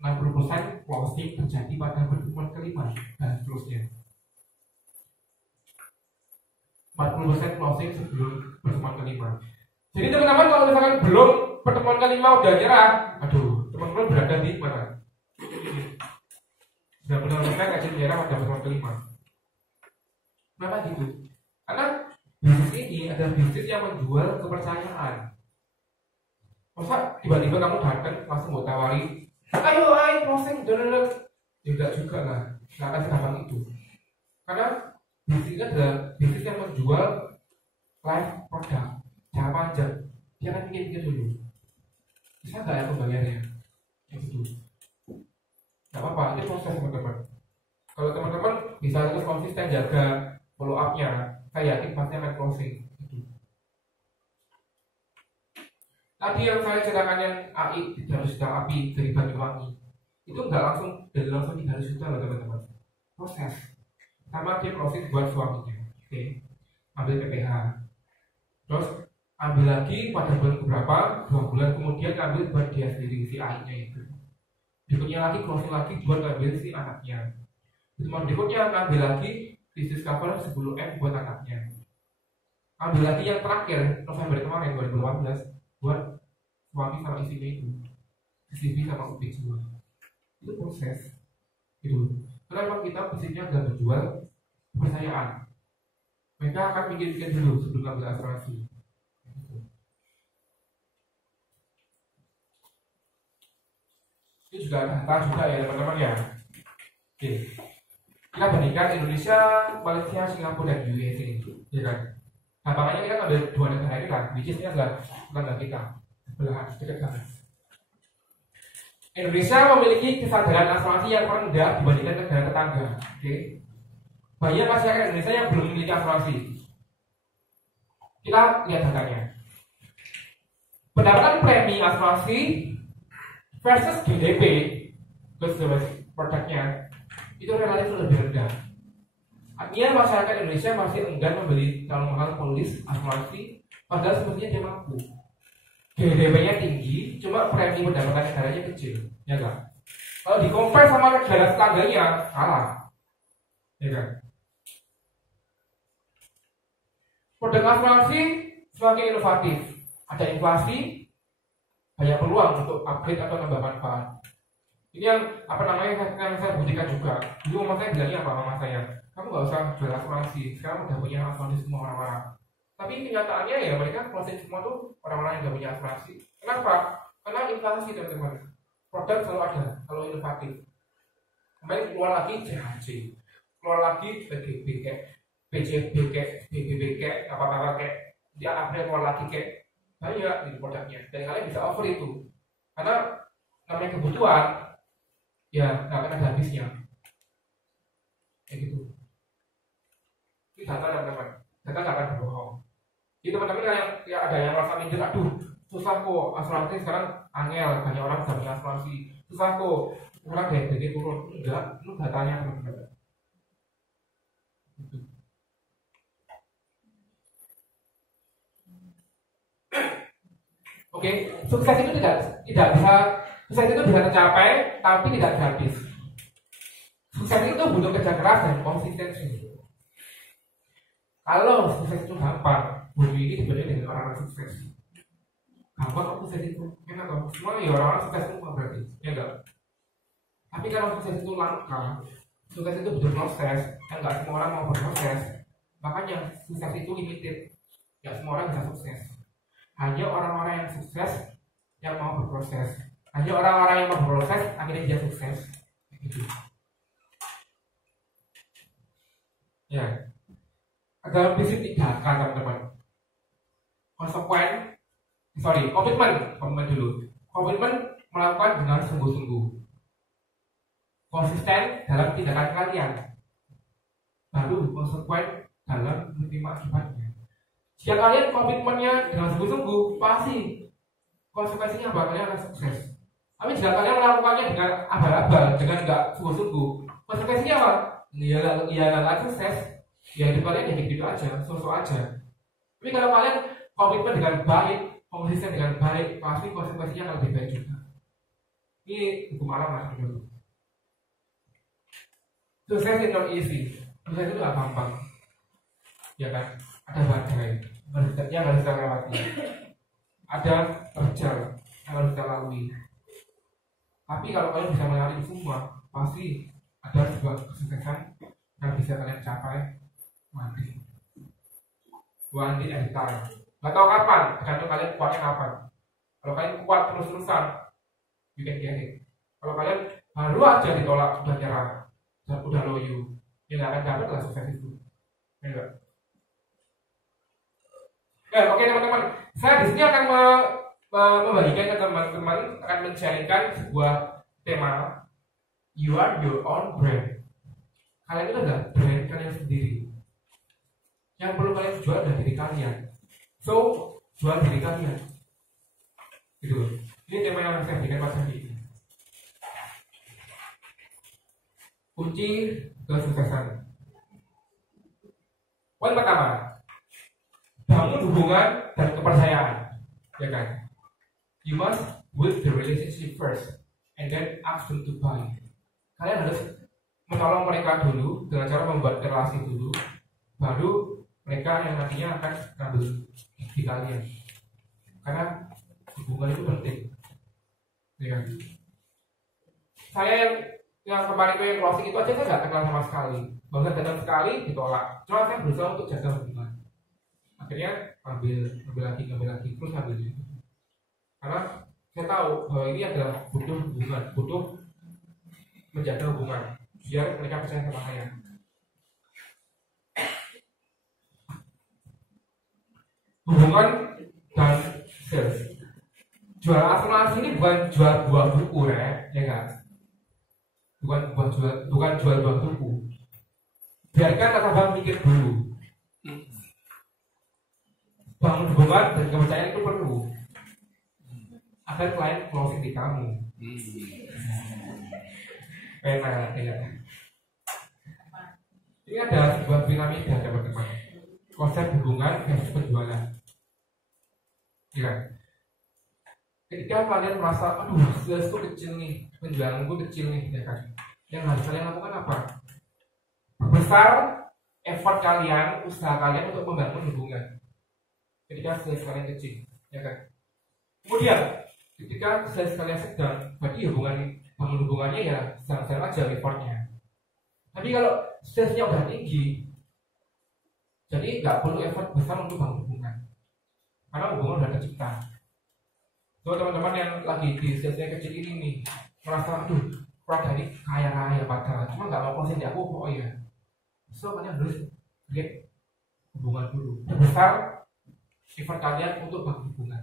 60% closing terjadi pada pertemuan kelima dan seterusnya. 40% closing sebelum pertemuan kelima. Jadi teman-teman kalau misalkan belum pertemuan kelima udah nyerah, aduh, teman-teman berada di mana? 90% aja nyerah pada pertemuan kelima. Kenapa gitu? Karena bisnis ini adalah bisnis yang menjual kepercayaan. Masa tiba-tiba kamu datang langsung mau tawari, ayo closing, tidak juga lah, nggak akan segampang itu. Karena bisnis ini adalah bisnis yang menjual live produk, jangka panjang. Dia akan pikir-pikir dulu, bisa nggak ya pembayarannya? Yang itu, nggak apa-apa, ini proses teman-teman. Kalau teman-teman bisa terus konsisten jaga follow up-nya, saya yakin pasti akan closing. Tadi yang saya ceritakan yang AI 300 juta api dari Banyuwangi, itu nggak langsung 300 juta loh teman-teman. Proses. Sama dia closing buat suaminya. Oke. Ambil PPH. Terus ambil lagi pada bulan beberapa, 2 bulan kemudian ambil buat dia sendiri si AI-nya itu. Berikutnya lagi closing lagi buat ambil si anaknya. Teman berikutnya ambil lagi bisnis cover 10M buat anaknya. Ambil lagi yang terakhir November kemarin 2018 buat suami sama istrinya itu, CCTV sama UP semua. Itu proses gitu. Karena memang kita bisnisnya nggak berjual kepercayaan. Mereka akan mikir-mikir dulu sebelum ngambil asuransi. Ini juga ada data juga ya teman-teman ya. Oke. Kita bandingkan Indonesia, Malaysia, Singapura dan USA ini, ya kan? Gampangnya kita ngambil 2 negara ini kan, which is-nya adalah tetangga kita, belahan dekat banget. Indonesia memiliki kesadaran asuransi yang rendah dibandingkan negara tetangga. Oke. Banyak masyarakat Indonesia yang belum memiliki asuransi. Kita lihat datanya. Pendapatan premi asuransi versus GDP, produknya itu relatif lebih rendah. Artinya masyarakat Indonesia masih enggan membeli terlalu mahal polis asuransi, padahal sebenarnya dia mampu. GDP-nya tinggi, cuma premi pendapatan negaranya kecil, ya kan? Kalau dikompar sama negara tetangganya, kalah, ya kan? Produk asuransi semakin inovatif, ada inflasi, banyak peluang untuk upgrade atau nambah manfaat. Ini yang yang saya buktikan juga. Dulu mama saya bilangnya apa mama saya? Kamu nggak usah jual asuransi, sekarang udah punya asuransi semua orang-orang. Tapi kenyataannya ya mereka closing semua tuh orang-orang yang nggak punya asuransi. Kenapa? Karena inflasi teman-teman. Produk selalu ada, kalau inovatif. Kemarin keluar lagi CHC, keluar lagi PGB kayak PJB kayak BBB kayak apa-apa kayak dia upgrade keluar lagi kayak banyak di produknya. Dan kalian bisa offer itu. Karena namanya kebutuhan ya nggak akan ada habisnya kayak gitu. Ini data teman-teman, data nggak akan berbohong. Jadi teman-teman yang ada yang merasa minder, aduh susah kok asuransi sekarang angel, banyak orang sudah punya asuransi, susah kok kurang deh jadi turun. Enggak, itu datanya teman-teman. Oke, sukses itu tidak bisa. Sukses itu bisa tercapai, tapi tidak gratis. Sukses itu butuh kerja keras dan konsistensi. Kalau sukses itu gampang, bumi ini dibanding dengan orang-orang sukses. Gampang kok sukses itu, enak dong. Semua ya orang-orang sukses semua berarti, ya enggak? Tapi kalau sukses itu langka, sukses itu butuh proses, dan nggak semua orang mau berproses. Makanya sukses itu limited, nggak semua orang bisa sukses. Hanya orang-orang yang sukses yang mau berproses. Hanya orang-orang yang mau berproses akhirnya dia sukses. Gitu. Ya. Dalam prinsip 3K teman-teman. Komitmen dulu. Komitmen melakukan dengan sungguh-sungguh. Konsisten dalam tindakan kalian. Baru konsekuen dalam menerima akibatnya. Jika kalian komitmennya dengan sungguh-sungguh, pasti konsekuensinya kalian akan sukses. Tapi jika kalian melakukannya dengan abal-abal, dengan nggak sungguh-sungguh, konsekuensinya apa? Ya nggak sukses. Ya hidup kalian ya gitu aja, sosok aja. Tapi kalau kalian komitmen dengan baik, konsisten dengan baik, pasti konsekuensinya akan lebih baik juga. Ini hukum alam lah dulu. Sukses itu not easy. Sukses itu nggak gampang. Ya kan? Ada badai, yang harus kita lewati. Ada terjal yang harus kita lalui. Tapi kalau kalian bisa melewati semua, pasti ada sebuah kesuksesan yang bisa kalian capai. One day at a time. Gak tahu kapan, tergantung kalian kuatnya kapan. Kalau kalian kuat terus-terusan, you can get it. Kalau kalian baru aja ditolak, udah nyerah, dan udah loyo, ya gak akan dapat lah sukses itu. Ya enggak? Oke teman-teman, saya di sini akan membagikan ke teman-teman, akan men-sharingkan sebuah tema You are your own brand. Kalian itu adalah brand kalian sendiri. Yang perlu kalian jual adalah diri kalian. So, jual diri kalian. Gitu. Ini tema yang saya bikin pas ini. Kunci kesuksesan. Poin pertama, bangun hubungan dan kepercayaan, ya kan? You must build the relationship first, and then ask them to buy. Kalian harus menolong mereka dulu dengan cara membuat relasi dulu, baru mereka yang nantinya akan ngambil di kalian. Karena hubungan itu penting, ya kan? Saya yang kemarin yang closing itu aja saya nggak kenal sama sekali, bahkan datang sekali ditolak. Cuma saya berusaha untuk jaga hubungan. Akhirnya ambil lagi, terus ambil. Karena saya tahu bahwa ini adalah butuh hubungan, butuh menjaga hubungan, biar mereka percaya sama saya. Hubungan dan sales. Jual asuransi ini bukan jual buah buku, ya kan? Bukan jual buah buku. Biarkan nasabah mikir dulu. Bangun hubungan dan kepercayaan itu perlu agar klien closing di kamu. Enak, ya. Ini ada sebuah piramida, teman-teman. Konsep hubungan versus penjualan. Ya. Ketika kalian merasa, aduh, sales itu kecil nih, penjualanku kecil nih, ya kan? Yang harus kalian lakukan apa? Besar effort kalian, usaha kalian untuk membangun hubungan. Ketika sales kalian kecil, ya kan? Kemudian, ketika sales kalian sedang, berarti bangun hubungannya ya sedang aja effortnya. Tapi kalau salesnya udah tinggi, jadi nggak perlu effort besar untuk bangun hubungan, karena hubungan udah tercipta. So teman-teman yang lagi di salesnya kecil ini nih, merasa aduh produk ini kaya raya padahal, cuma nggak mau closing di aku, oh iya. So kalian harus lihat hubungan dulu, besar effort kalian untuk bangun hubungan.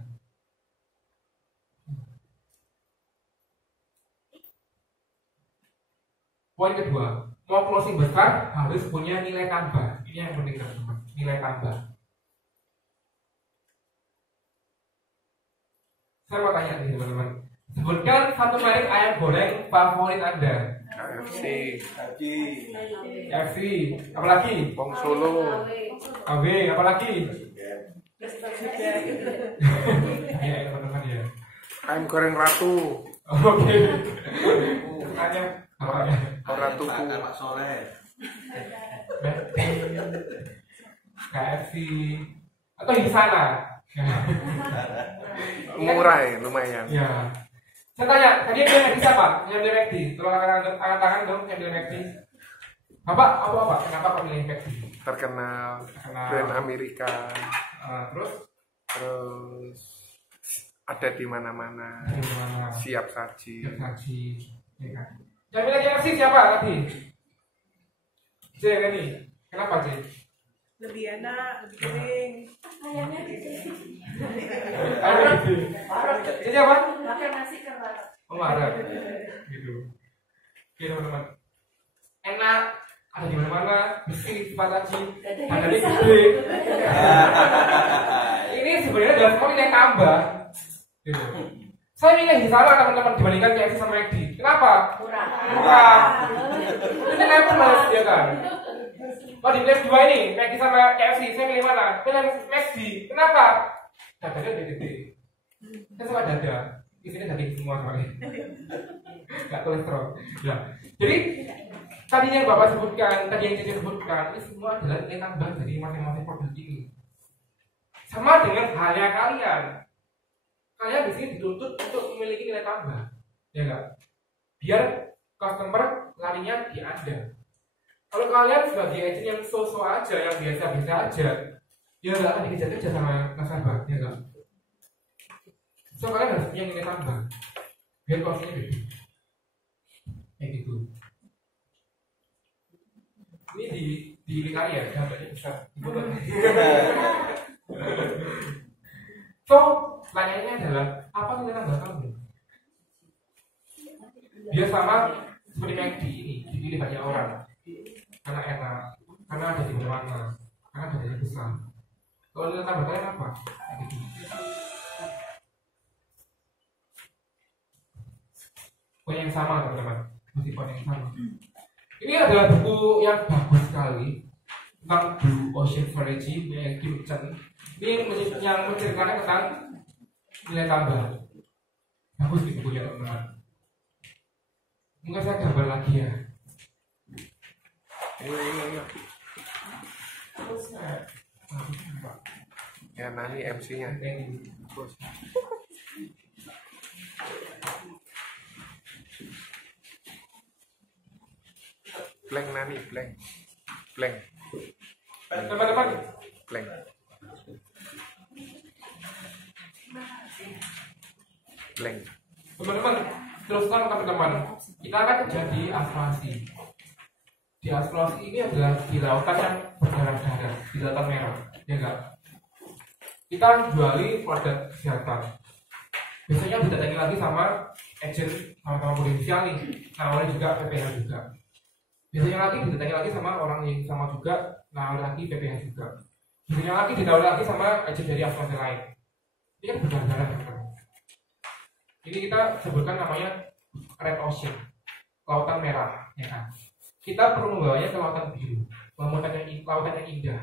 Poin kedua, mau closing besar harus punya nilai tambah. Ini yang penting teman-teman, nilai tambah. Saya mau tanya nih teman-teman, sebutkan satu merek ayam goreng favorit Anda. KFC. KFC, apalagi? Pong Solo. AB, apalagi? Ya teman-teman ya. Ayam goreng Ratu. Oke. Tanya apanya? Ratu. Pak Soleh. KFC atau di sana? Murah ya, lumayan. Ya. Saya tanya, tadi yang beli McD siapa? Yang beli McD? Tolong angkat tangan dong yang beli McD. Bapak, apa? Kenapa kok milih McD? Terkenal. Brand Amerika. Terus ada di mana-mana. Siap saji. Siap saji. Ya kan? Yang milih KFC siapa tadi? J ini. Kenapa J? Lebih enak, lebih kering. Ayamnya gitu. Ayamnya gitu. Jadi apa? Makan nasi keras. Oh, marah. Gitu. Oke teman-teman. Enak, ada di mana-mana, bersih, cepat saji, ada di gede. Ini sebenarnya dalam semua nilai tambah. Gitu. Saya milih di sana teman-teman dibandingkan KFC sama McD. Kenapa? Murah. Itu nilai plus, ya kan? Oh di live 2 ini, McD sama KFC, saya pilih mana? Pilih McD. Kenapa? Dadanya gede-gede. Saya suka dada. Isinya daging semua soalnya. Gak kolesterol. Ya. Jadi tadi yang Bapak sebutkan, tadi yang Cici sebutkan, ini semua adalah nilai tambah dari masing-masing produk ini. Sama dengan halnya kalian. Kalian di sini dituntut untuk memiliki nilai tambah, ya enggak? Biar customer larinya di Anda. Kalau kalian sebagai agent yang so-so aja, yang biasa-biasa aja, ya nggak akan dikejar-kejar sama nasabah, ya nggak? So kalian harus punya nilai tambah, biar costnya gede. Kayak gitu. Ini di lingkar ya, gambarnya besar. So pertanyaannya adalah apa nilai tambah kamu? Biar sama seperti McD ini dipilih banyak orang. nilai tambah kalian apa? Gitu. Poin yang sama teman-teman, masih poin yang sama. Ini adalah buku yang bagus sekali tentang Blue Ocean Strategy dari Kim Chen. Ini yang menceritakan tentang nilai tambah. Bagus di bukunya teman-teman. Mungkin saya gambar lagi ya. Iya. Ya Nani MC-nya. Terus. Blank Nani, blank. Teman-teman, Blank. teman-teman, terus terang teman-teman, kita akan terjadi eksplorasi. Di eksplorasi ini adalah di lautan yang berdarah-darah, di lautan merah, ya enggak? Kita juali produk kesehatan. Biasanya didatangi lagi sama agent sama potensial nih, nawarin juga PPH juga. Biasanya lagi didatangi lagi sama orang yang sama juga, nawarin lagi PPH juga. Biasanya lagi ditawarin lagi sama agent dari asuransi lain. Ini kan berdarah-darah teman-teman. Ini kita sebutkan namanya Red Ocean, lautan merah, ya kan? Kita perlu membawanya ke lautan biru, lautan yang indah.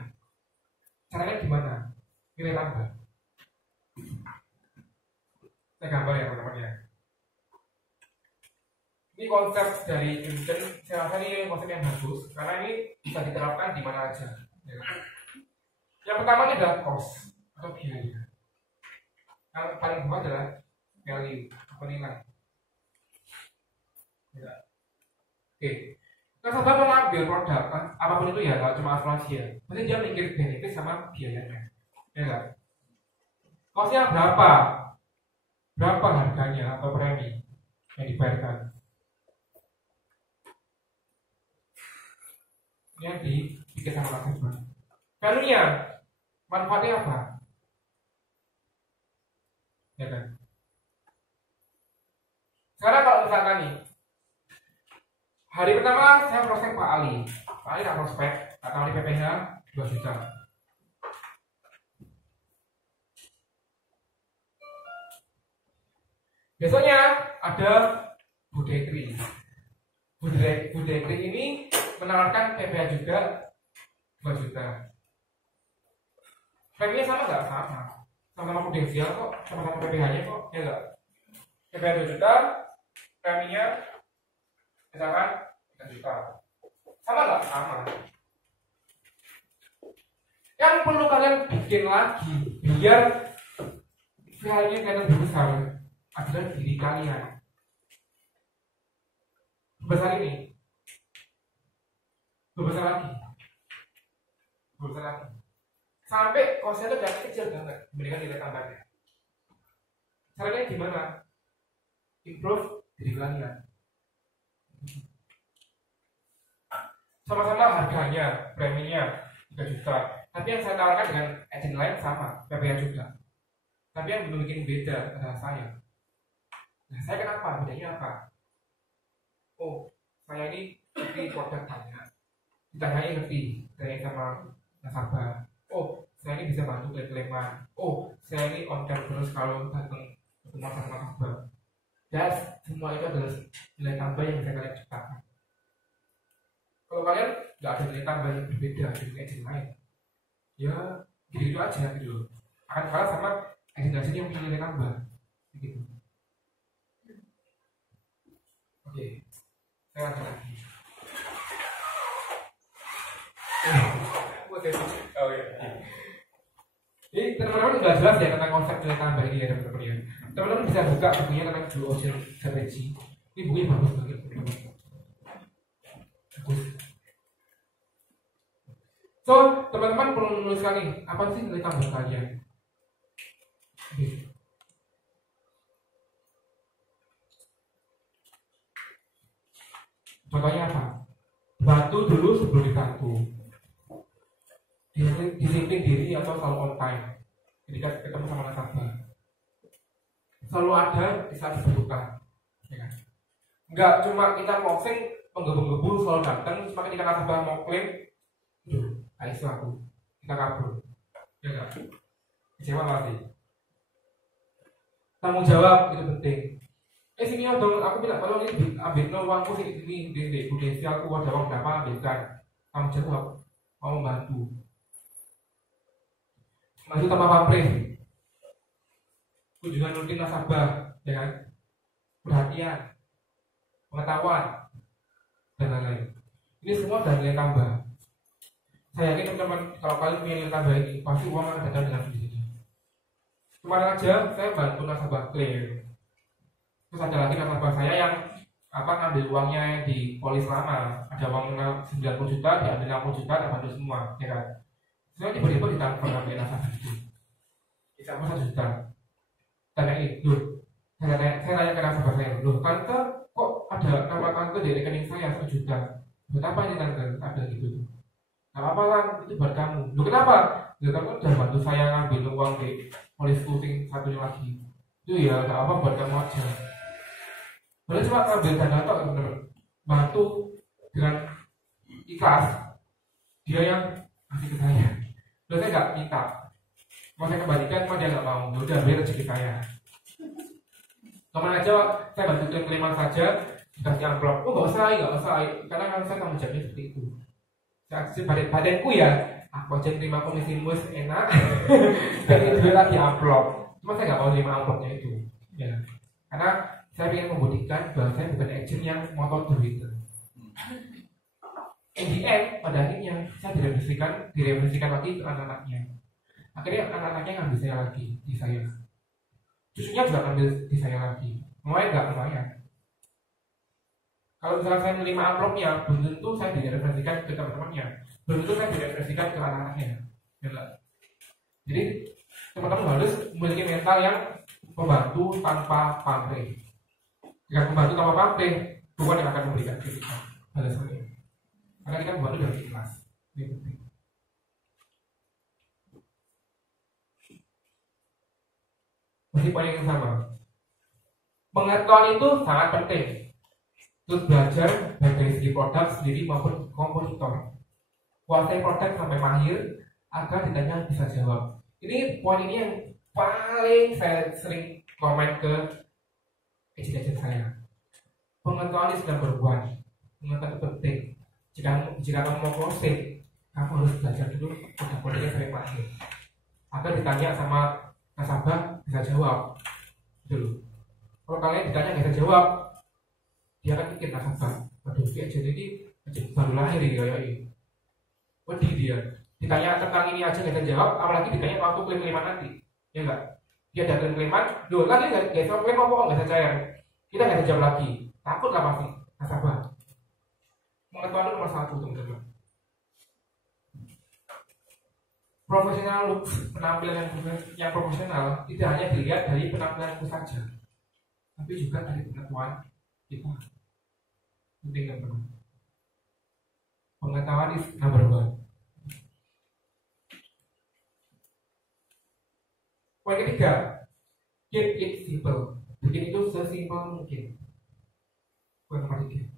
Caranya gimana? Nilai tambah. Saya gambar ya teman-teman ya. Ini konsep dari Newton. Saya rasa ini konsep yang bagus karena ini bisa diterapkan di mana aja. Ya. Yang pertama ini adalah cost atau biaya. Yang paling bawah adalah value atau nilai. Ya. Oke. Nasabah mau ngambil produk apapun itu ya, nggak cuma asuransi ya. Pasti dia mikir benefit sama biayanya. Ya enggak? Kosnya berapa? Berapa harganya atau premi yang dibayarkan? Ini yang dipikir sama nasabah. Value-nya, manfaatnya apa? Ya kan? Sekarang kalau misalkan nih, hari pertama saya prospek Pak Ali. Pak Ali tak prospek, tak tawari PPH 2 juta. Besoknya ada Bu Dekri. Bu Dekri ini menawarkan PPH juga 2 juta. Preminya sama nggak? Sama-sama potensial kok, sama-sama PPH-nya kok, ya nggak? PPH 2 juta, preminya misalkan 3 juta. Sama nggak? Sama. Yang perlu kalian bikin lagi biar value kalian lebih besar adalah diri kalian. Besar ini, besar lagi, sampai kosnya itu jangan kecil banget dibandingkan nilai tambahnya. Caranya gimana? Improve diri kalian. Sama-sama harganya, preminya 3 juta. Tapi yang saya tawarkan dengan agent lain sama, PPH juga. Tapi yang bikin beda adalah saya. Nah, saya kenapa? Bedanya apa? Oh, saya ini ngerti produk banyak. Ditanyai ngerti, saya sama nasabah. Oh, saya ini bisa bantu klaim-klaiman. Oh, saya ini on time terus kalau datang ketemu sama nasabah. Dan semua itu adalah nilai tambah yang bisa kalian ciptakan. Kalau kalian nggak ada nilai tambah yang berbeda dengan agent lain, ya gitu aja gitu. Akan kalah sama agent yang punya nilai tambah. Gitu. Oke, saya lanjut lagi. Oh ya. Jadi teman-teman sudah jelas ya tentang konsep nilai tambah ini ya teman-teman ya. Teman-teman bisa buka bukunya tentang Blue Ocean Strategy. Ini bukunya bagus banget teman-teman. Bagus. So teman-teman perlu menuliskan nih apa sih nilai tambah kalian. Oke. Contohnya apa? Bantu dulu sebelum dibantu. Disiplin diri atau selalu on time ketika ketemu sama nasabah. Selalu ada di saat dibutuhkan. Ya kan? Enggak cuma kita closing menggebu-gebu selalu datang, cuma ketika nasabah mau klaim, aduh, ayo aku, kita kabur. Ya enggak? Kecewa pasti. Tanggung jawab itu penting. Sini ya dong, aku bilang kalau ini ambil uangku ini di prudensial aku ada uang berapa ambilkan. Tanggung jawab, mau membantu. Maju tanpa pamrih. Kunjungan rutin nasabah, ya kan? Perhatian, pengetahuan, dan lain-lain. Ini semua ada nilai tambah. Saya yakin teman-teman kalau kalian punya nilai tambah ini pasti uang akan datang dengan sendirinya. Kemarin aja saya bantu nasabah clear. Terus ada lagi nasabah saya yang ngambil uangnya di polis lama, ada uang 90 juta, diambil 60 juta, tak bantu semua, ya kan? Saya tiba-tiba ditransfer sampai nasabah itu, ditransfer 1 juta. Tanya itu, saya tanya ke nasabah saya, loh tante kok ada nama tante di rekening saya 1 juta? Buat apa ini tante? Ada gitu. Gak apa-apa lah, itu buat kamu. Loh kenapa? Ya kamu udah bantu saya ngambil uang di polis kucing satunya lagi. Itu ya gak apa buat kamu aja. Boleh cuma ngambil dana tok teman-teman, bantu dengan ikhlas. Dia yang kasih ke saya. Lalu saya nggak minta, mau saya kembalikan, cuma dia nggak mau. Ya udah biar rezeki saya. Kemana aja saya bantu klaim saja, dikasih amplop. Oh nggak usah, karena kan saya tanggung jawabnya seperti itu. Saya kasih badanku ya, aku aja terima komisi mus enak. Dan itu lagi amplop. Cuma saya nggak mau terima amplopnya itu. Ya, karena saya ingin membuktikan bahwa saya bukan agent yang motor duit. In the end, pada akhirnya saya direfleksikan lagi ke anak-anaknya. Akhirnya anak-anaknya ngambil saya lagi di saya. Cucunya juga ngambil di saya lagi. Lumayan. Kalau misalnya saya menerima amplopnya, belum tentu saya direfleksikan ke teman-temannya, belum tentu saya direfleksikan ke anak-anaknya. Jadi teman-teman harus memiliki mental yang membantu tanpa pamrih. Jika membantu tanpa pamrih, Tuhan yang akan memberikan kita balasannya. Karena kita membantu dengan ikhlas. Ini penting. Masih poin yang sama. Pengetahuan itu sangat penting. Terus belajar baik dari segi produk sendiri maupun kompositor. Kuasai produk sampai mahir agar ditanya bisa jawab. Ini poin ini yang paling saya sering komen ke agent saya. Pengetahuan ini sedang berbuat. Pengetahuan itu penting. Jika kamu mau closing, kamu harus belajar dulu produk-produknya sampai mahir. Agar ditanya sama nasabah bisa jawab. Dulu. Kalau kalian ditanya nggak bisa jawab, dia akan mikir nasabah. Waduh, agent ini baru lahir ya kayak ini. Wedi dia. Ditanya tentang ini aja nggak bisa jawab, apalagi ditanya waktu klaim-klaiman nanti. Ya enggak? Dia ada klaim-klaiman, loh kan dia nggak bisa klaim apa nggak bisa cair. Kita nggak bisa jawab lagi. Takut lah pasti nasabah. Pengetahuan itu nomor 1 teman-teman. Profesional looks, penampilan yang profesional tidak hanya dilihat dari penampilanku saja, tapi juga dari pengetahuan kita. Penting teman-teman. Pengetahuan is number 1. Poin ketiga, keep it simple. Bikin itu sesimpel mungkin. Poin nomor 3.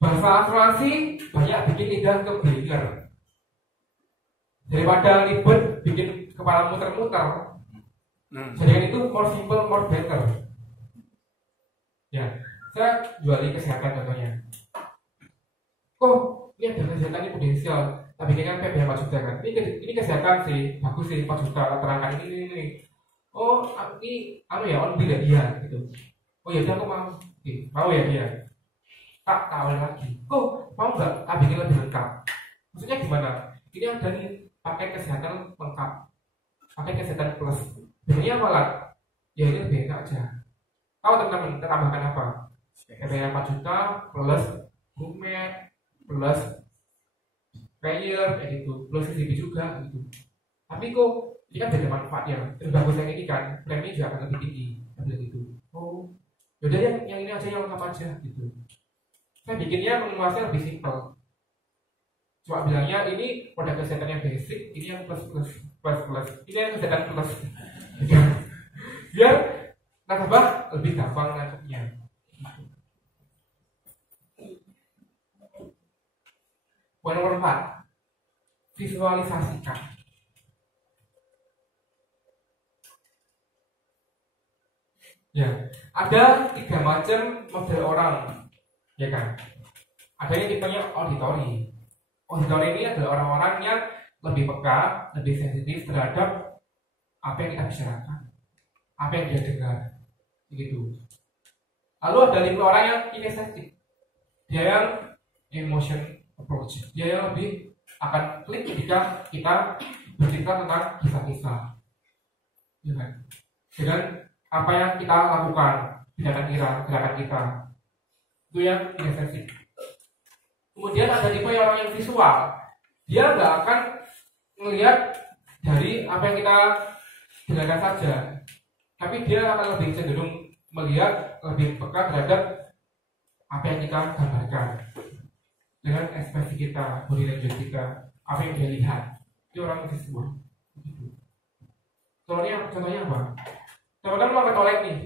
Bahasa asuransi banyak bikin lidah keblinger. Daripada ribet bikin kepala muter-muter, jadikan itu more simple, more better. Ya, saya juali kesehatan contohnya. Ini ada kesehatan ini potensial, tapi ini kan PPh 4 juta kan. Ini kesehatan sih, bagus sih 4 juta, terangkan ini. Ini on bill ya dia gitu. Oh ya udah aku mau ya dia. Tak tahu lagi. Mau nggak? Bikin lebih lengkap. Maksudnya gimana? Ini ada nih paket kesehatan lengkap, paket kesehatan plus. Biasanya apa lah? Ya ini lebih enak aja. Tahu teman-teman tambahkan apa? PPh 4 juta plus roommate plus player kayak gitu, plus CCTV juga gitu. Tapi ini kan beda manfaatnya. Lebih bagus yang ini kan, premi juga akan lebih tinggi. Gitu. Yaudah yang ini aja yang lengkap aja gitu. Saya bikinnya menguasai lebih simpel. Cuma bilangnya ini produk kesehatan yang basic, ini yang plus, ini yang kesehatan plus. Biar nasabah lebih gampang nangkepnya. Poin nomor 4, visualisasikan. Ya, ada 3 macam model orang, ya kan? Ada yang tipenya auditori. Auditori ini adalah orang-orang yang lebih peka, lebih sensitif terhadap apa yang kita bicarakan, apa yang dia dengar, begitu. Lalu ada tipe orang yang kinestetik, dia yang emotion approach, dia yang lebih akan klik ketika kita bercerita tentang kisah-kisah, ya kan? Dengan apa yang kita lakukan, gerakan kita, itu yang kinestetik. Kemudian ada tipe orang yang visual, dia nggak akan melihat dari apa yang kita dengarkan saja, tapi dia akan lebih cenderung melihat, lebih peka terhadap apa yang kita gambarkan dengan ekspresi kita, body language kita, apa yang dia lihat. Itu orang visual. Contohnya apa? Teman-teman mau ke toilet nih,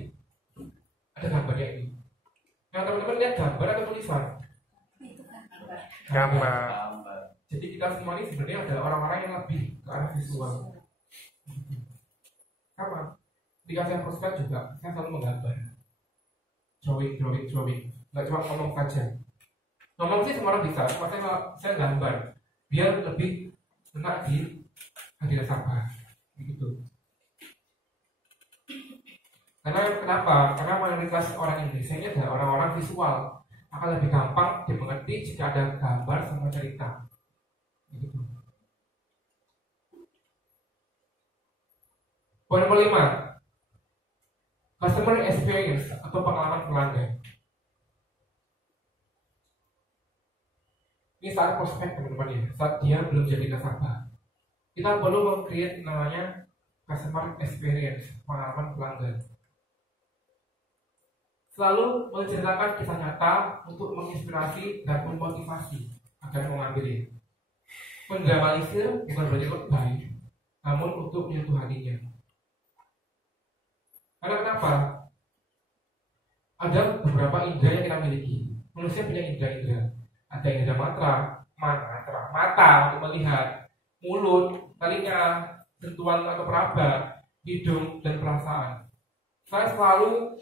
ada gambarnya ini. Nah, teman-teman lihat gambar atau tulisan? Gambar. Jadi kita semua ini sebenarnya adalah orang-orang yang lebih ke arah visual. Sama, ketika saya prospek juga, saya selalu menggambar, drawing. Nggak cuma ngomong saja. Ngomong sih semua orang bisa, cuma saya gambar, biar lebih kena di hati nasabah, gitu. Karena kenapa? Karena mayoritas orang Indonesia ini adalah orang-orang visual, akan lebih gampang dimengerti jika ada gambar sama cerita. Gitu. Poin nomor 5, customer experience atau pengalaman pelanggan. Ini saat prospek teman-teman ya, saat dia belum jadi nasabah, kita perlu meng-create namanya customer experience, pengalaman pelanggan. Selalu menceritakan kisah nyata untuk menginspirasi dan memotivasi agar mengambilnya. Mendramatisir bukan berarti lebay, namun untuk menyentuh hatinya. Karena kenapa? Ada beberapa indera yang kita miliki. Manusia punya indera-indera. Ada indera mata untuk melihat, mulut, telinga, sentuhan atau peraba, hidung, dan perasaan. Saya selalu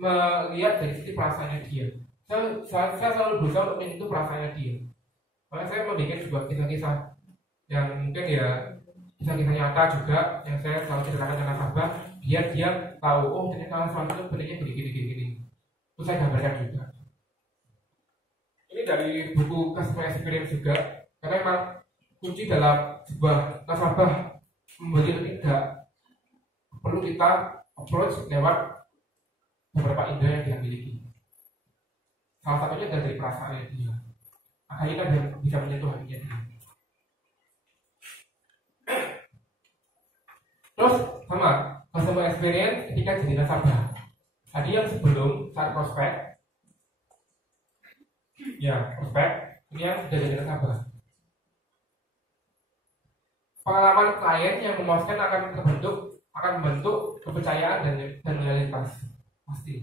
melihat dari sisi perasaannya dia. Saya selalu berusaha untuk menyentuh perasaannya dia. Makanya saya membuat sebuah kisah-kisah yang mungkin ya kisah-kisah nyata juga yang saya selalu ceritakan ke nasabah, biar dia tahu, oh ternyata suatu itu benarnya gini. Itu saya gambarkan juga. Ini dari buku Customer Experience juga, karena memang kunci dalam sebuah nasabah membeli atau tidak perlu kita approach lewat beberapa indera yang dia miliki. Salah satunya dari perasaannya dia. Akhirnya kita bisa menyentuh hatinya dia. Terus sama customer experience ketika jadi nasabah. Tadi yang sebelum saat prospek, ya prospek, ini yang sudah jadi nasabah. Pengalaman klien yang memuaskan akan membentuk kepercayaan dan loyalitas. Pasti.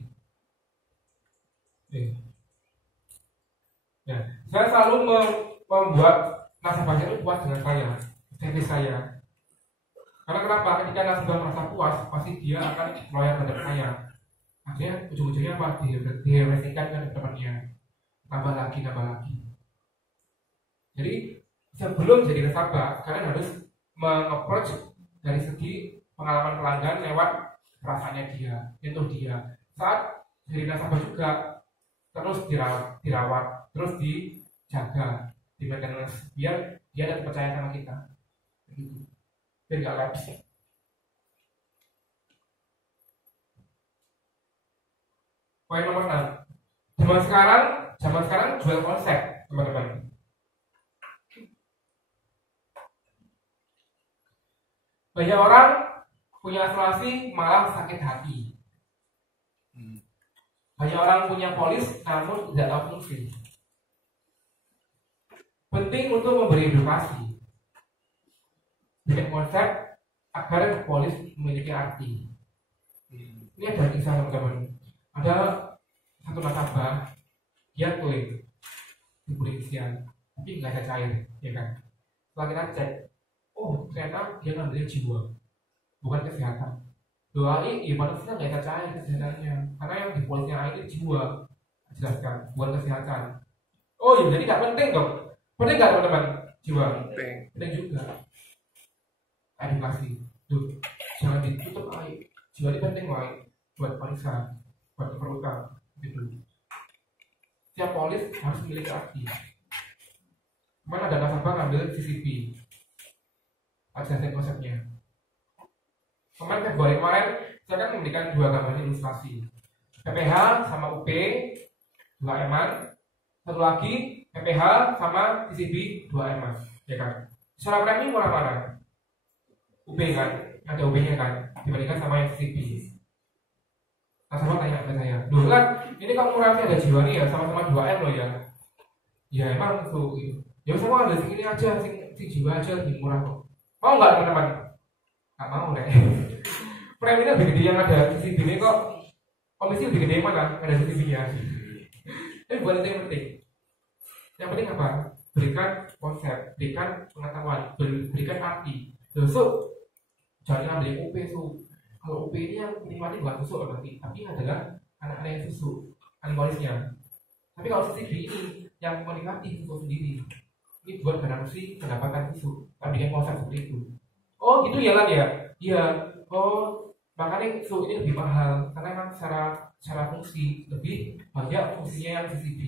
Ya, saya selalu membuat nasabahnya itu puas dengan saya, service saya. Karena kenapa? Ketika nasabah merasa puas, pasti dia akan loyal terhadap saya. Akhirnya ujung-ujungnya apa? Direfleksikan ke temannya, tambah lagi. Jadi sebelum jadi nasabah, kalian harus meng-approach dari segi pengalaman pelanggan lewat perasaannya dia, itu dia. Saat jadi nasabah juga terus dirawat, terus dijaga, di maintenance, biar dia ada kepercayaan sama kita, biar nggak lapse. Poin nomor 6, zaman sekarang jual konsep, teman-teman. Banyak orang punya asuransi malah sakit hati. Banyak orang punya polis namun tidak tahu fungsi. Penting untuk memberi edukasi, bikin konsep agar polis memiliki arti. Ini ada kisah teman-teman. Ada satu nasabah, dia klaim di polisian, tapi nggak ada cair, ya kan? Setelah kita cek, oh ternyata dia ngambil jiwa, bukan kesehatan. Doain, ya manusia nggak ada cair kesehatannya, karena yang di polisnya itu jiwa, jelaskan, bukan kesehatan. Oh iya, jadi nggak penting dong. Penting nggak teman-teman? Jiwa penting juga. Edukasi, tuh jangan ditutup air. Jiwa ini penting wae buat periksa, buat keperluan, gitu. Setiap polis harus memiliki arti. Kemarin ada nasabah ngambil CCP. Ada konsepnya. Kemarin Februari kemarin saya kan memberikan 2 gambar ilustrasi. PPH sama UP, 2 eman. Satu lagi PPH sama CCP 2 eman, ya kan? Secara premi murah mana? UP kan, ada UP-nya kan, dibandingkan sama yang CCP. Nasabah tanya ke saya, loh kan, ini kamu murahnya ada jiwa nih ya, sama-sama 2M loh ya. Ya emang tuh gitu. Ya semua ada sing ini aja, sing jiwa aja lebih murah kok. Mau nggak teman-teman? Nggak mau deh. Preminya lebih gede yang ada CCTV ini kok. Komisi lebih gede yang mana? Ada CCTV-nya. Tapi bukan itu yang penting. Yang penting apa? Berikan konsep, berikan pengetahuan, berikan arti. Besok jangan ambil UP tuh. Kalau UP ini yang menikmati bukan susu berarti, tapi adalah anak-anak yang susu, animalisnya. Tapi kalau CCTV ini yang menikmati susu sendiri, ini buat garansi pendapatan susu. Tapi dengan konsep seperti itu. Oh gitu ya Lan ya? Iya. Oh makanya susu ini lebih mahal karena memang secara fungsi lebih banyak fungsinya yang CCTV.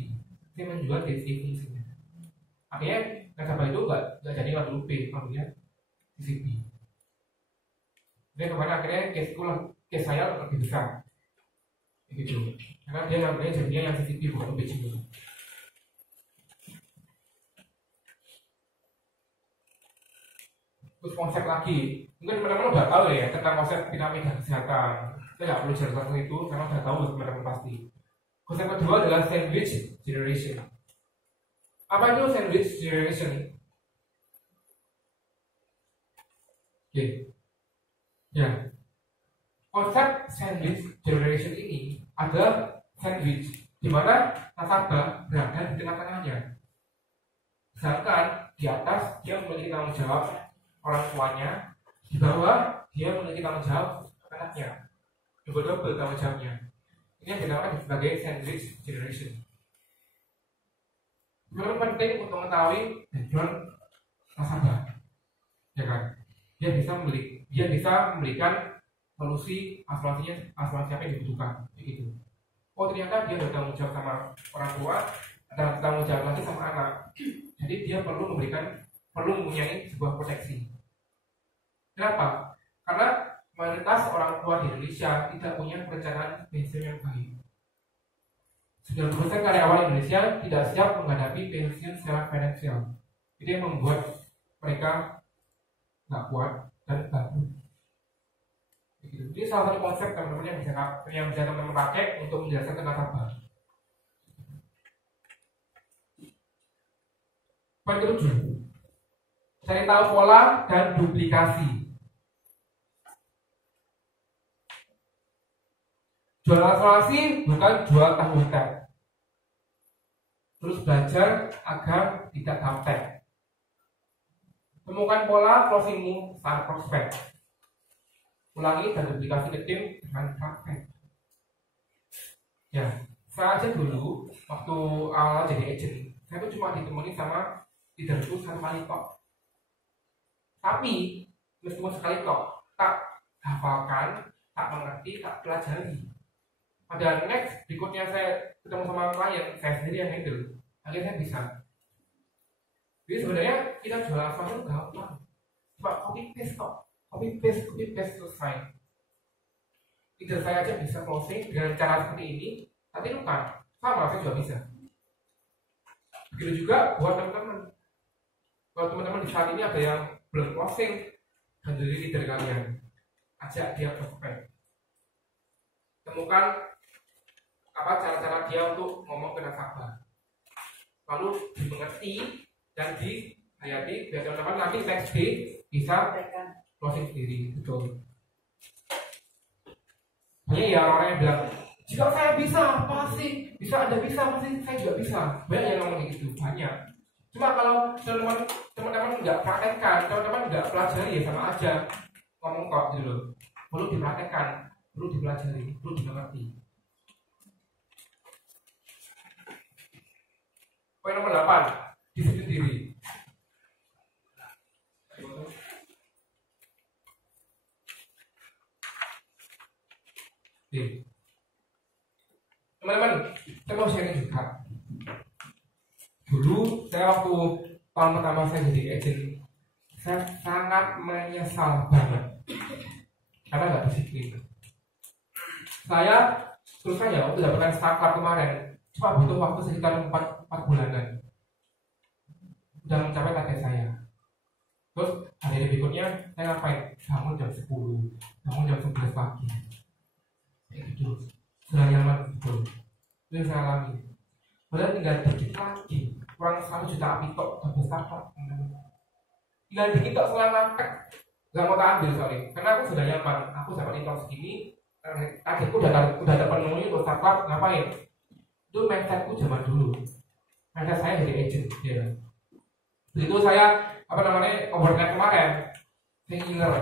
Dia menjual dari sisi fungsinya. Akhirnya nasabah itu nggak jadi ngambil UP, ambilnya CCTV. Jadi kemana akhirnya case saya lebih besar, gitu. Karena dia ngambilnya jadinya yang CCTV bukan UP juga. Terus konsep lagi, mungkin teman-teman udah tahu ya tentang konsep piramida kesehatan. Saya nggak perlu jelaskan itu karena udah tahu teman-teman pasti. Konsep kedua adalah sandwich generation. Apa itu sandwich generation? Oke, ya. Konsep sandwich generation ini adalah sandwich di mana nasabah berada di tengah-tengahnya. Misalkan di atas dia memiliki tanggung jawab orang tuanya, di bawah dia memiliki tanggung jawab anaknya, double tanggung jawabnya. Ini yang dinamakan sebagai sandwich generation. Itu penting untuk mengetahui background nasabah, ya kan? Dia bisa memberikan solusi asuransi apa yang dibutuhkan, begitu. Oh ternyata dia bertanggung jawab sama orang tua, ada tanggung jawab lagi sama anak. Jadi dia perlu mempunyai sebuah proteksi. Kenapa? Karena mayoritas orang tua di Indonesia tidak punya perencanaan pensiun yang baik. 90% karyawan Indonesia tidak siap menghadapi pensiun secara finansial. Itu yang membuat mereka nggak kuat dan bangkrut. Jadi salah satu konsep teman-teman yang bisa teman-teman pakai untuk menjelaskan tentang nasabah. Poin ke-7, cari tahu pola dan duplikasi. Jual asuransi bukan jual tahu hitam. Terus belajar agar tidak gaptek. Temukan pola closingmu saat prospek. Ulangi dan duplikasi ke tim dengan praktek. Ya, saya aja dulu waktu awal jadi agent, saya tuh cuma ditemani sama leader itu 1 kali tok. Tapi meskipun sekali tok, tak hafalkan, tak mengerti, tak pelajari. Pada next berikutnya saya ketemu sama klien, saya sendiri yang handle. Akhirnya saya bisa. Jadi sebenarnya kita jual asuransi itu gampang. Cuma copy paste kok. Copy paste selesai. Leader saya aja bisa closing dengan cara seperti ini. Tapi bukan, sama saya juga bisa. Begitu juga buat teman-teman. Kalau teman-teman di saat ini ada yang belum closing, handle leader kalian, ajak dia prospek. Temukan apa cara-cara dia untuk ngomong ke nasabah, lalu dimengerti dan dihayati biar teman-teman nanti next day bisa closing sendiri. Betul. Banyak ya orang yang bilang, jika saya bisa pasti bisa, Anda bisa pasti saya juga bisa. Banyak yang ngomong gitu, banyak. Cuma kalau teman-teman nggak praktekkan, teman-teman nggak pelajari ya sama aja ngomong kok gitu loh. Perlu dipraktekkan, perlu dipelajari, perlu dimengerti. Poin nomor 8, disiplin diri. Oke. Teman-teman, saya mau sharing juga. Dulu saya waktu tahun pertama saya jadi agent, saya sangat menyesal banget karena nggak disiplin. Saya terus saja waktu dapatkan startup kemarin cuma butuh waktu sekitar 4 bulanan udah mencapai target saya. Terus hari berikutnya saya ngapain? Bangun jam 10, bangun jam 11 pagi. Kayak gitu, sudah nyaman betul. Itu yang saya alami. Padahal tinggal dikit lagi, kurang 1 juta apitok dapat startup. Tinggal dikit tok setelah ngangkat, nggak mau tak ambil soalnya, karena aku sudah nyaman. Aku dapat income segini, targetku udah terpenuhi untuk startup. Ngapain? Itu mindsetku zaman dulu. Mindset saya jadi agent, ya. Begitu saya overnight kemarin, saya ngiler,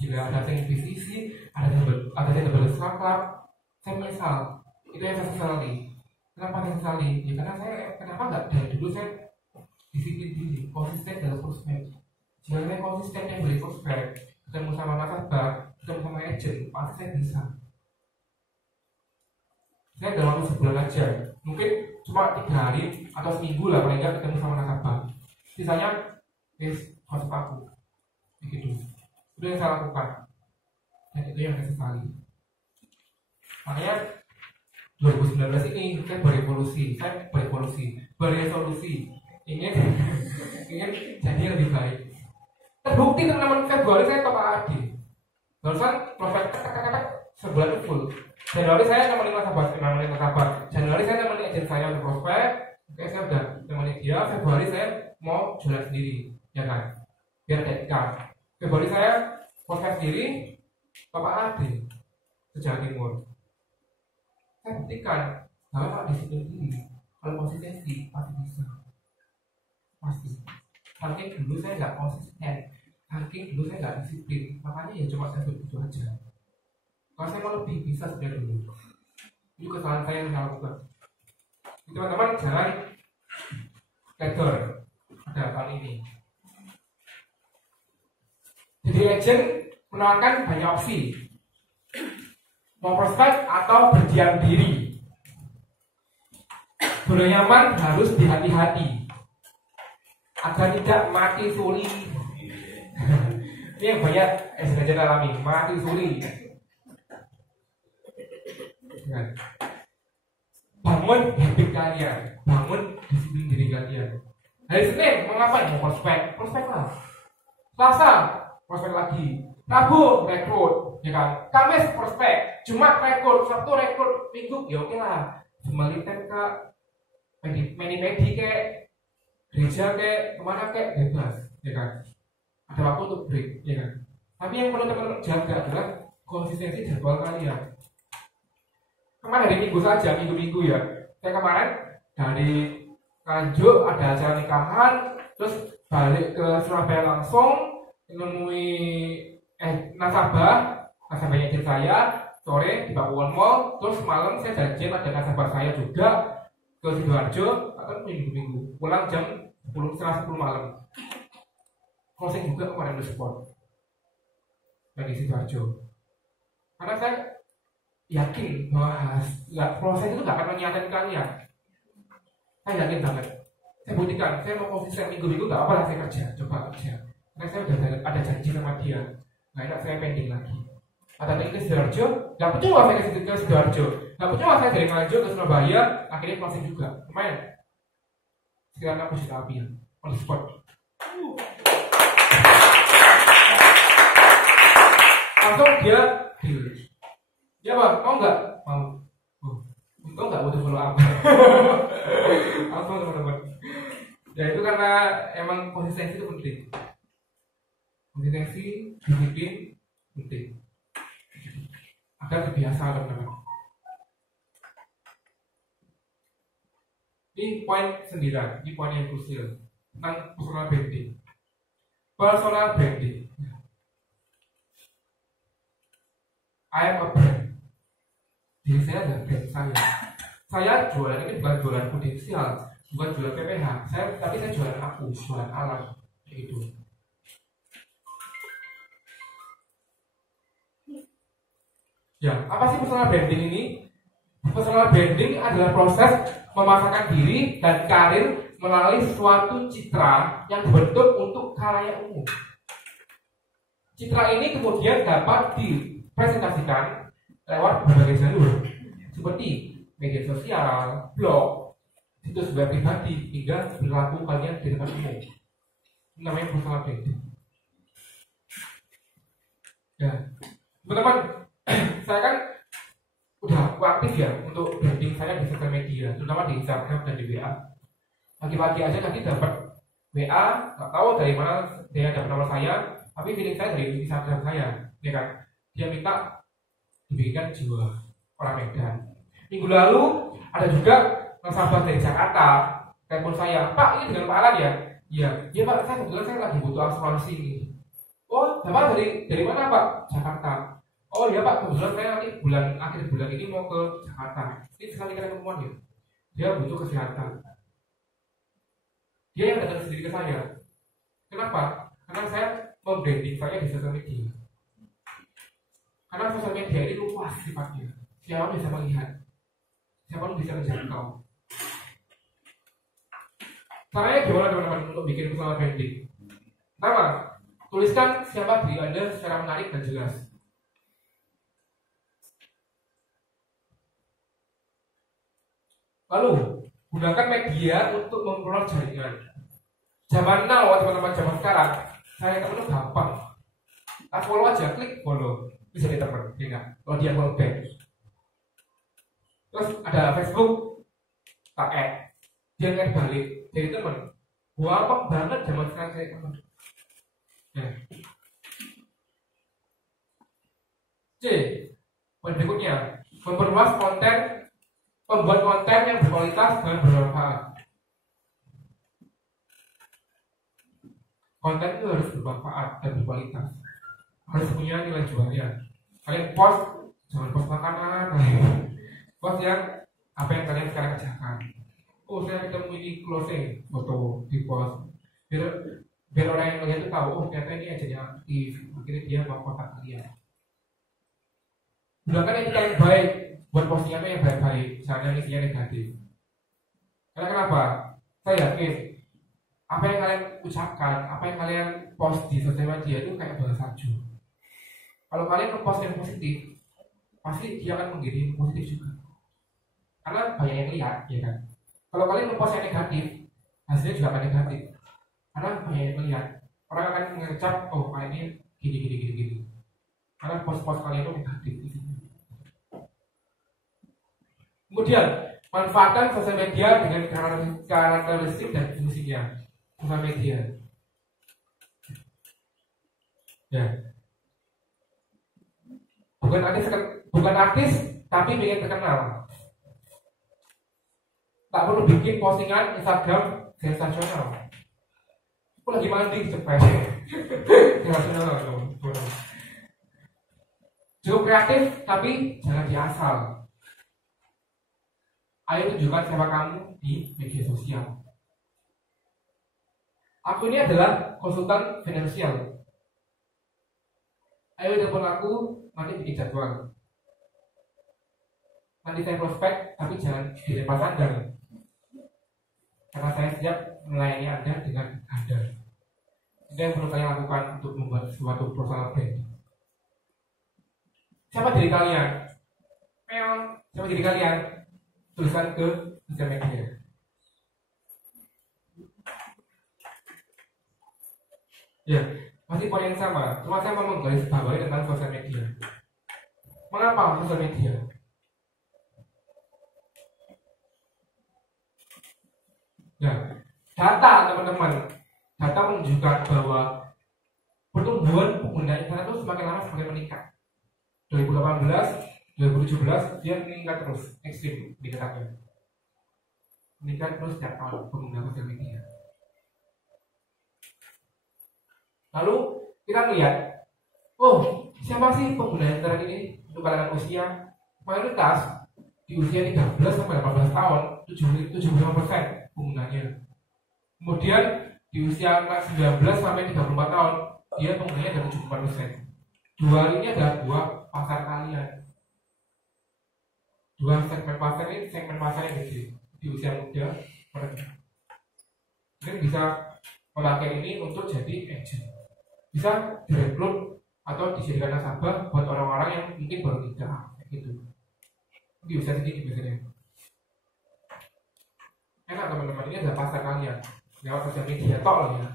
gila ada yang bisnis, ada yang double startup. Saya menyesal, itu yang saya sesali. Kenapa saya sesali? Ya karena kenapa nggak dari dulu saya disiplin diri, konsisten dalam prospek. Jika saya konsisten yang beri prospek, ketemu sama nasabah, ketemu sama agent, pasti saya bisa. Saya dalam waktu sebulan aja, mungkin cuma 3 hari atau seminggu lah paling nggak ketemu sama nasabah. Sisanya, konsep aku, begitu. Itu yang saya lakukan, dan itu yang saya sesali. Makanya 2019 ini saya berevolusi, ingin jadi lebih baik. Terbukti teman-teman Februari saya top AD. Barusan prospek sebulan full. Januari saya nemenin nasabah. Januari saya nemenin agent saya untuk prospek. Oke, saya udah nemenin dia. Februari saya mau jualan sendiri, ya kan? Biar ada income. Februari saya prospek sendiri, Bapak AD Jawa Timur. Saya buktikan kalau disiplin diri, kalau konsistensi pasti bisa. Pasti. Saking dulu saya nggak konsisten, saking dulu saya nggak disiplin, makanya ya cuma saya begitu aja. Kalau saya mau lebih bisa sebenarnya dulu. Itu kesalahan saya yang saya lakukan. Teman-teman jangan tegur pada tahun ini. Jadi agent menawarkan banyak opsi. Mau prospek atau berdiam diri. Boleh nyaman harus dihati-hati agar tidak mati suri. Ini yang banyak agent alami, mati suri. Bangun habit kalian, bangun disiplin diri kalian. Hari Senin mengapa mau prospek lah. Selasa prospek lagi, Rabu rekrut, ya kan? Kamis prospek, Jumat rekrut, Sabtu rekrut, Minggu ya oke lah. Semalitan ke medi ke gereja ke kemana ke bebas, ya kan? Ada waktu untuk break, ya kan? Tapi yang perlu teman-teman jaga adalah konsistensi jadwal kalian. Kemarin hari Minggu saja, minggu ya. Saya kemarin dari Nganjuk ada acara nikahan, terus balik ke Surabaya langsung menemui nasabahnya agent saya sore di Pakuwon Mall, terus malam saya janjian ada nasabah saya juga ke Sidoarjo, atau minggu pulang jam 10 malam. Closing juga kemarin di spot di Sidoarjo. Karena saya yakin bahwa proses itu nggak akan menyenangkan kalian. Saya yakin banget. Saya buktikan, saya mau konsisten minggu-minggu nggak apa-apa saya kerja, coba kerja. Karena saya udah ada janji sama dia, nggak enak saya pending lagi. Atau ke Sidoarjo, nggak percuma saya ke Sidoarjo, nggak percuma saya dari Nganjuk ke Surabaya, akhirnya closing juga. Lumayan. Sekarang aku sudah ambil on the spot. Langsung dia deal. Ya bang, mau nggak? Mau. Untung nggak butuh follow up. Langsung teman-teman. Ya itu karena emang konsistensi itu penting. Konsistensi, disiplin penting. Agar terbiasa teman-teman. Ini Ini poin 9, ini poin yang krusial tentang personal branding. Personal branding. I am a brand. Diri saya adalah brand saya. Saya jualan ini bukan jualan potensial, bukan jualan PPH. Tapi saya jualan aku, jualan alam. Kayak gitu. Ya, apa sih personal branding ini? Personal branding adalah proses memasarkan diri dan karir melalui suatu citra yang dibentuk untuk khalayak umum. Citra ini kemudian dapat dipresentasikan lewat berbagai jalur seperti media sosial, blog, situs web pribadi, hingga perilaku kalian di depan umum. Ini namanya personal branding. Ya, teman-teman, saya kan udah aktif ya untuk branding saya di sosial media, terutama di Instagram dan di WA. Pagi-pagi aja tadi dapat WA, nggak tahu dari mana dia dapat nomor saya, tapi feeling saya dari Instagram saya, ya kan? Dia minta dibikinkan jiwa orang Medan. Minggu lalu ada juga nasabah dari Jakarta telepon saya, Pak ini dengan Pak Alan ya? Iya, iya Pak, saya kebetulan saya lagi butuh asuransi ini. Oh, Bapak dari mana Pak? Jakarta. Oh iya Pak, kebetulan saya nanti akhir bulan ini mau ke Jakarta. Ini sekali kali ketemuan ya. Dia butuh kesehatan. Dia yang datang sendiri ke saya. Kenapa? Karena saya membranding saya di sosial media. Karena sosial media ini luas sifatnya. Siapa bisa melihat, siapa bisa menjangkau. Caranya gimana teman-teman untuk bikin personal branding? Pertama, tuliskan siapa diri Anda secara menarik dan jelas. Lalu, gunakan media untuk memperoleh jaringan. Zaman now, teman-teman zaman sekarang, saya teman gampang. Follow aja, klik follow. Bisa jadi teman, ya enggak? Kalau dia follow back. Terus ada Facebook, tak add. Dia nggak balik, jadi teman. Gampang banget zaman sekarang saya teman. Ya. C. Poin berikutnya, memperluas konten. Membuat konten yang berkualitas dan bermanfaat. Konten itu harus bermanfaat dan berkualitas. Harus punya nilai jualnya. Kalian post, jangan post makanan. Post yang apa yang kalian sekarang kerjakan. Oh saya ketemu ini closing, foto di post. Biar orang yang melihat itu tahu, oh ternyata ini aja yang aktif. Akhirnya dia mau kontak kalian. Gunakan etika yang baik. Buat postingannya yang baik-baik, misalnya isinya negatif. Karena kenapa? Saya yakin apa yang kalian ucapkan, apa yang kalian post di sosial media itu kayak bola salju. Kalau kalian ngepost yang positif, pasti dia akan mengirim positif juga. Karena banyak yang lihat, ya kan. Kalau kalian ngepost yang negatif, hasilnya juga akan negatif. Karena banyak yang melihat. Orang akan mengecap, oh ini gini. Karena post-post kalian itu negatif. Kemudian, manfaatkan sosial media dengan karakteristik dan fungsinya. Sosial media. Ya. Bukan artis, tapi ingin terkenal. Tak perlu bikin postingan Instagram sensasional. Aku lagi mandi cepet. Sensasional. Cukup kreatif, tapi jangan diasal. Ayo tunjukkan siapa kamu di media sosial. Aku ini adalah konsultan finansial. Ayo telepon aku, nanti bikin jadwal. Nanti saya prospek, tapi jangan dilepas Anda. Karena saya siap melayani Anda dengan Anda. Itu yang perlu kalian lakukan untuk membuat suatu personal brand. Siapa diri kalian? Siapa diri kalian? Tuliskan ke sosial media. Ya, masih poin yang sama. Cuma saya mau menggaris bawahi tentang sosial media. Mengapa sosial media? Ya, data teman-teman. Data menunjukkan bahwa pertumbuhan pengguna internet itu semakin lama semakin meningkat. 2018 2017 dia meningkat terus ekstrim dikatakan. meningkat terus setiap tahun pengguna sosial media. Lalu kita melihat, oh siapa sih pengguna internet ini untuk kalangan usia? Mayoritas di usia 13 sampai 18 tahun 75% penggunanya. Kemudian di usia 19 sampai 34 tahun dia penggunanya ada 74%. Dua ini adalah dua pasar kalian. Dua segmen pasar ini segmen pasar yang gede di usia muda mereka. Mungkin bisa memakai ini untuk jadi agent. Bisa direkrut atau dijadikan nasabah buat orang-orang yang mungkin baru nikah gitu. Di usia segini biasanya. Enak teman-teman, ini adalah pasar kalian lewat sosial media tok loh ya.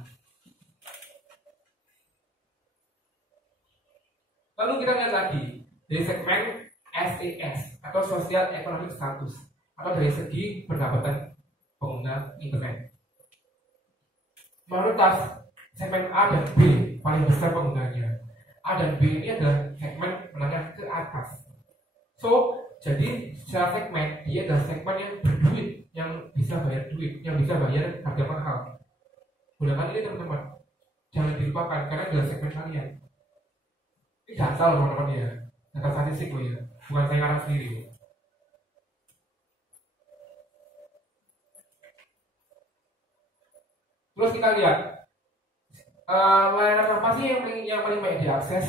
Lalu kita lihat lagi dari segmen SES atau Social Economic Status atau dari segi pendapatan pengguna internet. Mayoritas segmen A dan B paling besar penggunanya. A dan B ini adalah segmen menengah ke atas. So, jadi secara segmen dia adalah segmen yang berduit, yang bisa bayar duit, yang bisa bayar harga mahal. Gunakan ini teman-teman, jangan dilupakan karena adalah segmen kalian. Ini data loh teman-teman ya, data statistik loh ya, bukan saya ngarang sendiri. Terus kita lihat layanan apa sih yang paling banyak diakses?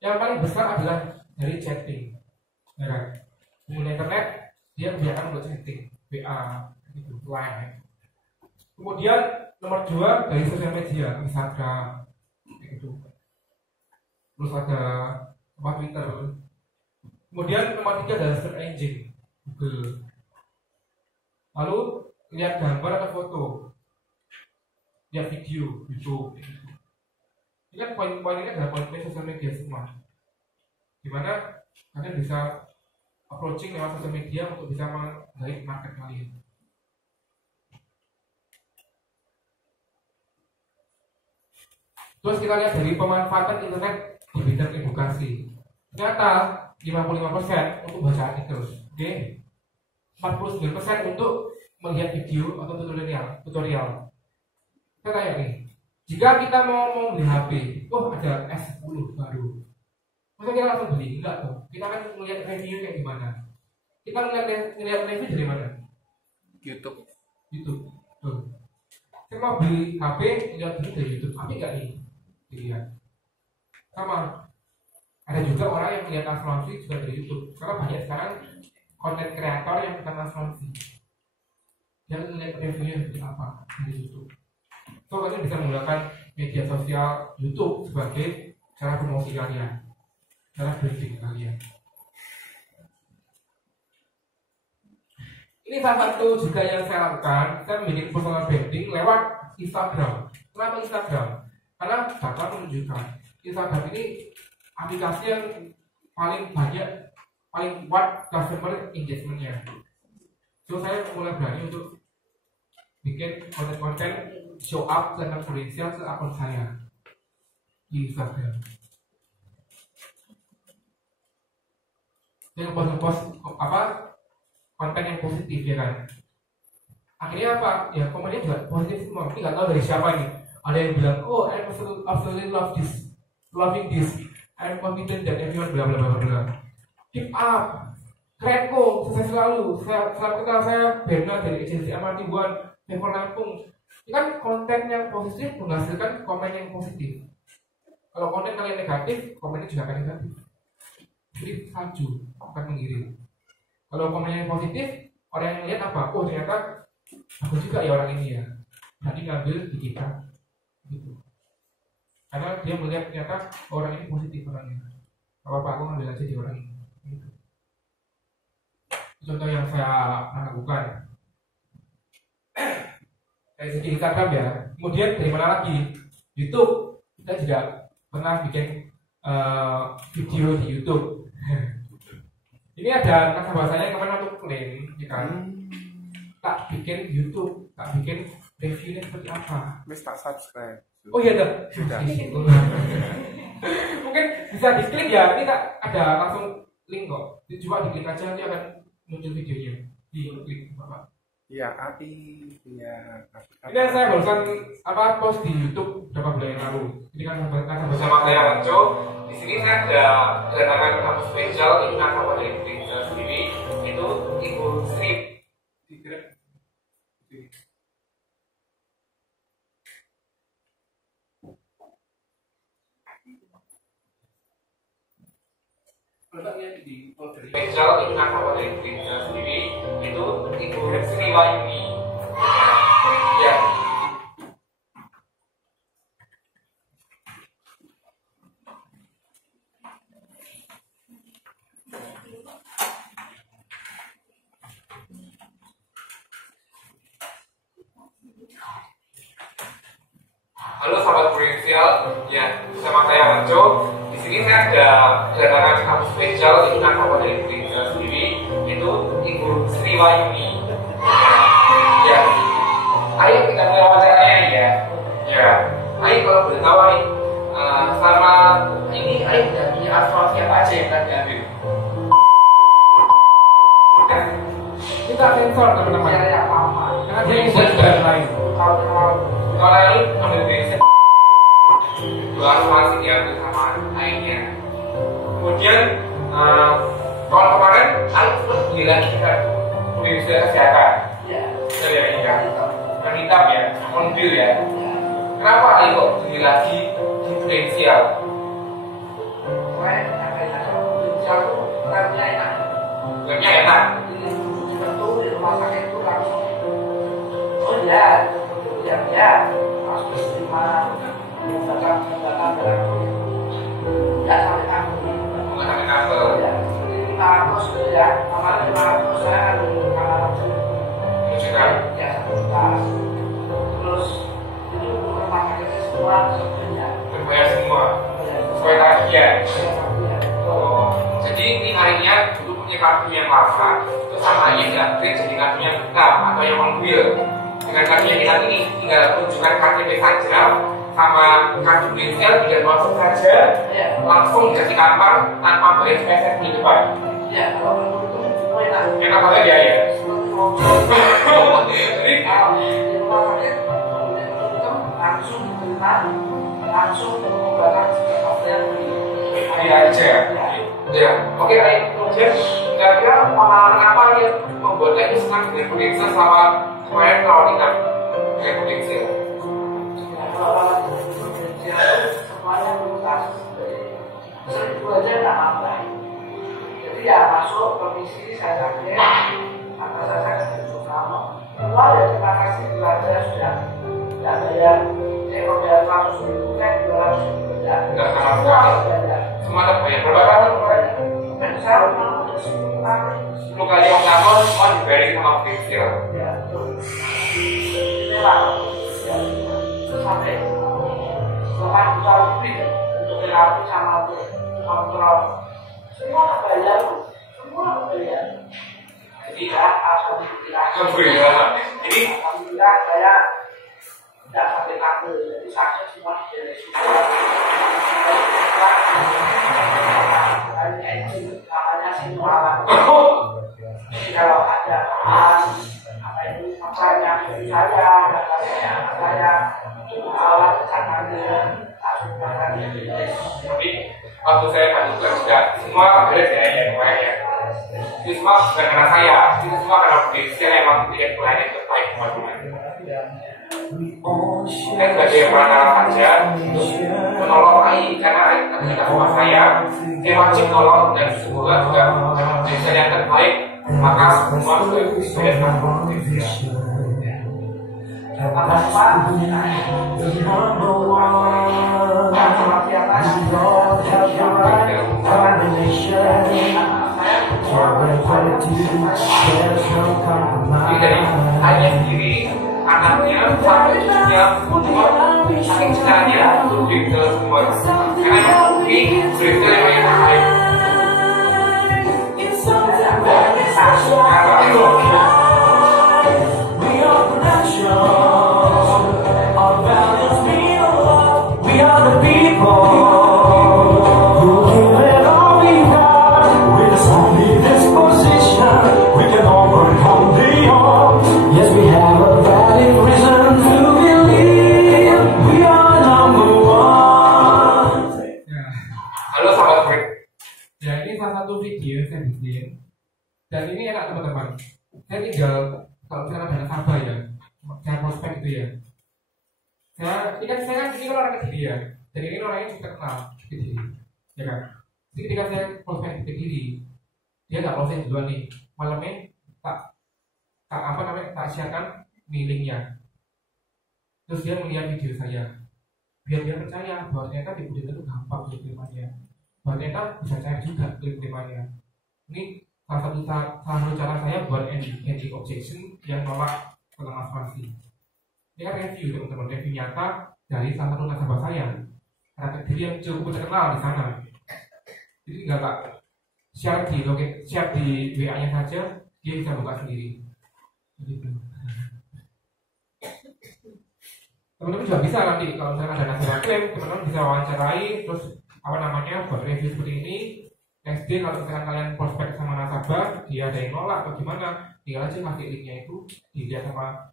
Yang paling besar adalah dari chatting. Ya kan? Pengguna internet dia kebanyakan untuk chatting, WA, gitu, line. Kemudian nomor 2 dari sosial media, Instagram, gitu. Terus ada Twitter. Kemudian nomor 3 adalah search engine, Google. Lalu lihat gambar atau foto, lihat video, YouTube. Ini kan poin-poin ini adalah poin-poin sosial media semua. Dimana kalian bisa approaching lewat sosial media untuk bisa menggali market kalian. Terus kita lihat dari pemanfaatan internet di bidang edukasi. Ternyata 55% untuk baca artikel, oke? 49% untuk melihat video atau tutorial. Kita tanya nih, jika kita mau beli HP, ada S10 baru. Masa kita langsung beli? Enggak tuh. Kita kan melihat review kayak gimana. Kita ngelihat review dari mana? YouTube. Tuh. Saya mau beli HP, lihat dulu dari YouTube. Tapi enggak nih? Dilihat. Sama. Ada juga orang yang melihat asuransi juga dari YouTube. Karena banyak sekarang konten kreator yang tentang asuransi. Dia melihat reviewnya dari apa? Dari YouTube. So kalian bisa menggunakan media sosial YouTube sebagai cara promosi kalian. Cara branding kalian. Ini salah satu juga yang saya lakukan. Saya membuat personal branding lewat Instagram. Kenapa Instagram? Karena data menunjukkan Instagram ini aplikasi yang paling kuat customer engagement-nya. So saya mulai berani untuk bikin konten-konten show up dan referensial ke akun saya di Instagram. Yang post konten yang positif ya kan. Akhirnya apa? Ya komennya juga positif semua. Ini nggak tahu dari siapa nih. Ada yang bilang, oh I'm absolutely loving this. I'm confident that everyone bla bla bla bla. Keep up, keren kok, sukses selalu. Selalu kenal saya Berna dari agensi MRT One, Favor Lampung. Ini kan konten yang positif menghasilkan komen yang positif. Kalau konten kalian negatif, komennya juga akan negatif. Jadi salju akan mengirim. Kalau komennya yang positif, orang yang lihat apa? Oh ternyata bagus juga ya orang ini ya. Nanti ngambil di kita, gitu. Karena dia melihat ternyata orang ini positif orangnya. Apa aku ngambil aja di orang ini. Gitu. Contoh yang saya lakukan. Dari segi Instagram ya. Kemudian dari mana lagi? YouTube. Kita juga pernah bikin video di YouTube. Ini ada kata bahasanya kemarin untuk klaim, ya kan? Tak bikin YouTube, tak bikin reviewnya seperti apa? Mas tak subscribe. Oh iya dah. Mungkin bisa diklik ya. Ini tak ada langsung link kok. Coba diklik aja nanti akan muncul videonya. Diklik bapak. Iya, api. Iya, api. Ini yang saya barusan post di YouTube beberapa bulan yang lalu. Ini kan bersama saya Ranco. Di sini saya ada kedatangan tamu spesial. Ini nasabah dari Indonesia sendiri. Itu Ibu Sri. Spesial itu nasabah dari Indonesia sendiri. Itu Ibu Sri Wayuni. Ya. Halo sahabat Provinsial, ya bersama saya Ranco. Di sini saya ada kedatangan tamu spesial itu nasabah dari Indonesia sendiri, itu Ibu Sri Wayuni. Ya, ayo kita mulai wawancaranya ya. Ya, ayo kalau boleh tahu, selama ini ayo tidak punya asuransi apa aja yang akan diambil? Kita sensor teman-teman. Ya, apa-apa. Karena dia yang buat lain. Kalau lain ambil Indonesia dua asuransi diambil sama lainnya. Kemudian tahun kemarin ayo terus beli lagi kan Indonesia kesehatan. Ya, yang hitam ya, mobil ya. Kenapa ayo kok beli lagi di Prudensial? Prudensial itu remnya enak. Remnya enak. Betul di rumah sakit itu langsung. Oh iya. Ya, harus terima tindakan berlaku. Ya sampai kanker. Nggak sampai kanker. Ya, 500 ya. Kemarin 500 saya kan ya 1 juta. Terus itu rumah sakitnya semua sebenarnya. Berbayar semua. Sesuai tagihan. Oh, jadi ini akhirnya dulu punya kartu yang lama, terus sama yang upgrade jadi kartu yang hitam atau yang mobil. Dengan kartu yang hitam ini tinggal tunjukkan KTP saja sama kartu Prudensial, tinggal masuk saja, langsung dikasih kamar tanpa bayar spesial di depan. Iya, kalau itu enak banget ya ya. Jadi kalau di rumah sakit langsung diterima, langsung menggunakan software ini aja. Ya, oke, baik. Kemudian kira-kira pengalaman apa yang membuat Anda senang dengan Prudensial selama kemarin rawat inap dengan Prudensial? Kalau Prudensial semuanya tuntas, jadi 1000 aja nggak nambah. Jadi ya masuk komisi saya sakit, kata saya sakit itu sama. Keluar ya terima kasih belajar sudah nggak bayar. Kalau bayar 100.000 kan 200.000 ya. Nggak sama sekali. Semua terbayar. Berapa kali kemarin? Saya mau 10 kali yang pertama semua dibayar sama Prudensial. Ya, betul. Ini lah. Ya. Sampai 8 juta lebih untuk terapi sama untuk kontrol. Semua bayar. Semua bayar. Jadi ya, alhamdulillah. Jadi alhamdulillah saya tidak sampai kanker. Jadi sakit semua dari semua. Makanya semua jadi kalau ada apa itu makanya saya alat kecantikan langsung makan. Tapi waktu saya juga semua beres ya kemarin ya. Itu semua bukan karena saya, itu semua karena Prudensial emang bikin pelayanan yang terbaik teman-teman. Saya sebagai perantara saja untuk menolong karena ketika rumah saya wajib nolong dan semoga juga Prudensial yang terbaik, maka semua juga bisa Prudensial. Jadi dari ayahnya sendiri, anaknya, sampai cucunya, semua saking cintanya untuk Prudensial semua. Karena ini Prudensial yang terbaik. Yes, video yang saya bikin. Dan ini enak teman-teman. Saya tinggal kalau misalkan ada nasabah ya, saya prospek itu ya. Saya kan orang Kediri ya. Dan ini orangnya cukup terkenal di Kediri, ya kan. Jadi ketika saya prospek di Kediri, dia nggak closing duluan nih. Malamnya tak siapkan linknya. Terus dia melihat video saya, biar dia percaya bahwa ternyata di budget itu gampang klik-klikannya, bahwa ternyata bisa cair juga klik-klikannya. Ini salah satu cara saya buat ending objection yang nolak tentang asuransi. Ini kan review teman-teman, review nyata dari salah satu nasabah saya, karena Kediri yang cukup terkenal di sana. Jadi tinggal tak share di WA-nya saja, dia bisa buka sendiri. Begitu. Teman-teman juga bisa nanti kalau misalkan ada nasabah klaim, teman-teman bisa wawancarai, terus buat review seperti ini. Next day kalau misalkan kalian prospek sama nasabah, dia ada yang nolak atau gimana, tinggal aja kasih linknya itu, dilihat sama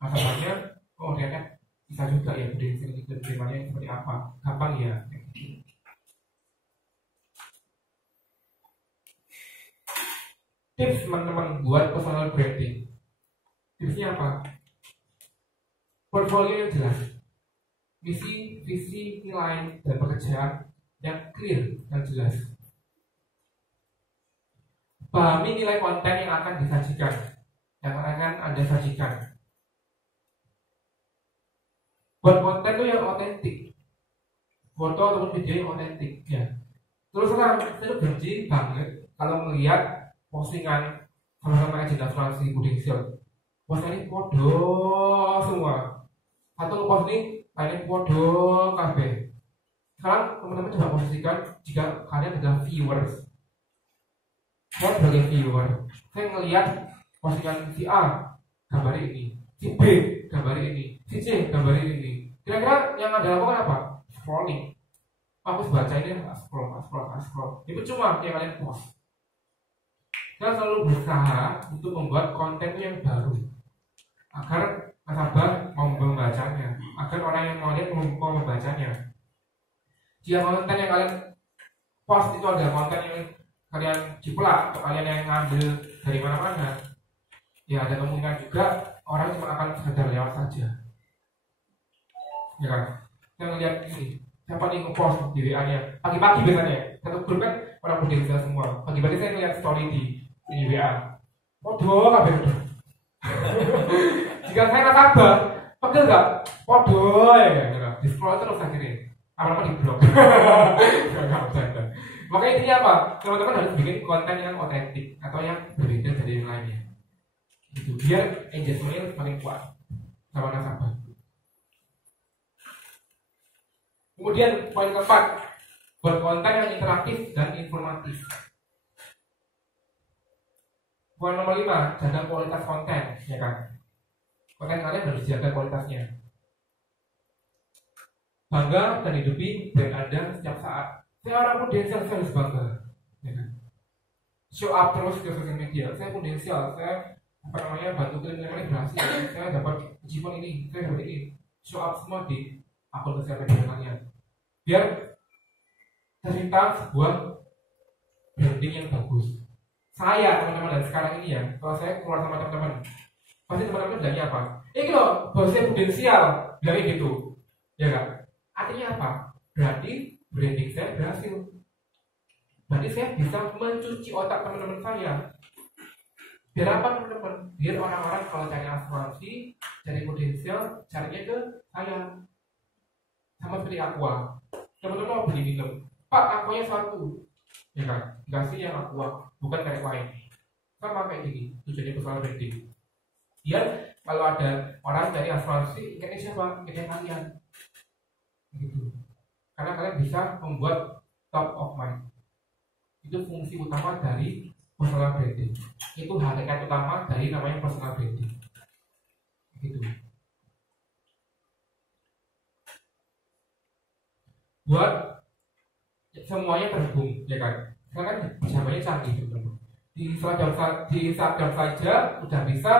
nasabahnya. Oh ternyata bisa juga ya budget terimanya seperti apa, gampang ya. Tips teman-teman buat personal branding. Tipsnya apa? Portfolio yang jelas, misi, visi, nilai, dan pekerjaan yang clear dan jelas. Pahami nilai konten yang akan disajikan, yang akan Anda sajikan. Buat konten itu yang otentik, foto ataupun video yang otentik ya. Terus terang, saya benci banget kalau melihat postingan sama-sama agenda asuransi Prudential. Postingan ini podo semua. Satu post ini lainnya podo kabeh. Sekarang teman-teman coba posisikan jika kalian adalah viewers. Saya sebagai viewer, saya ngelihat postingan si A gambar ini, si B gambar ini, si C gambar ini. Kira-kira yang Anda lakukan apa? Scrolling. Aku baca ini, scroll. Itu cuma yang kalian post. Saya selalu berusaha untuk membuat konten yang baru agar nasabah mau membacanya, agar orang yang mau lihat mau membacanya. Jika konten yang kalian post itu ada konten yang kalian jiplak atau kalian yang ngambil dari mana-mana, ya ada kemungkinan juga orang cuma akan sekedar lewat saja. Ya kan? Saya ngeliat ini, siapa nih nge-post di WA-nya pagi-pagi biasanya, satu grup kan orang Prudential semua. Pagi-pagi saya ngeliat story di WA. Podo kabeh. Jika saya nasabah, pegel nggak? Podo ya, di scroll terus akhirnya. Apa-apa di blog. Nggak bercanda. Makanya intinya apa? Teman-teman harus bikin konten yang otentik atau yang berbeda dari yang lainnya. Gitu. Biar engagementnya semakin kuat sama nasabah. Kemudian poin keempat, buat konten yang interaktif dan informatif. Poin nomor 5, jaga kualitas konten, ya kan? Konten kalian harus jaga kualitasnya. Bangga dan hidupi brand Anda setiap saat. Saya orang Prudential, saya harus bangga, ya kan? Show up terus ke sosial media. Saya Prudential, saya bantu klien berhasil. Saya dapat achievement ini, saya dapat ini. Show up semua di akun sosial media kalian. Biar tercipta sebuah branding yang bagus. Saya teman-teman dan sekarang ini ya, kalau saya keluar sama teman-teman, pasti teman-teman bilangnya apa? Ini loh, bosnya Prudential, bilangnya gitu, ya kan? Artinya apa? Berarti branding saya berhasil. Berarti saya bisa mencuci otak teman-teman saya. Biar apa teman-teman? Biar orang-orang kalau cari asuransi, cari Prudential, carinya ke saya. Sama seperti Aqua. Teman-teman mau beli minum, Pak, Aquanya satu, ya kan? Dikasih yang Aqua, bukan kayak lain. Sama kayak gini, tujuannya personal branding. Biar kalau ada orang dari asuransi, ingatnya siapa? Ingatnya kalian. Gitu. Karena kalian bisa membuat top of mind. Itu fungsi utama dari personal branding. Itu hakikat utama dari namanya personal branding. Gitu. Buat semuanya terhubung, ya kan? Sekarang kan zamannya canggih, teman-teman. Di Instagram saja udah bisa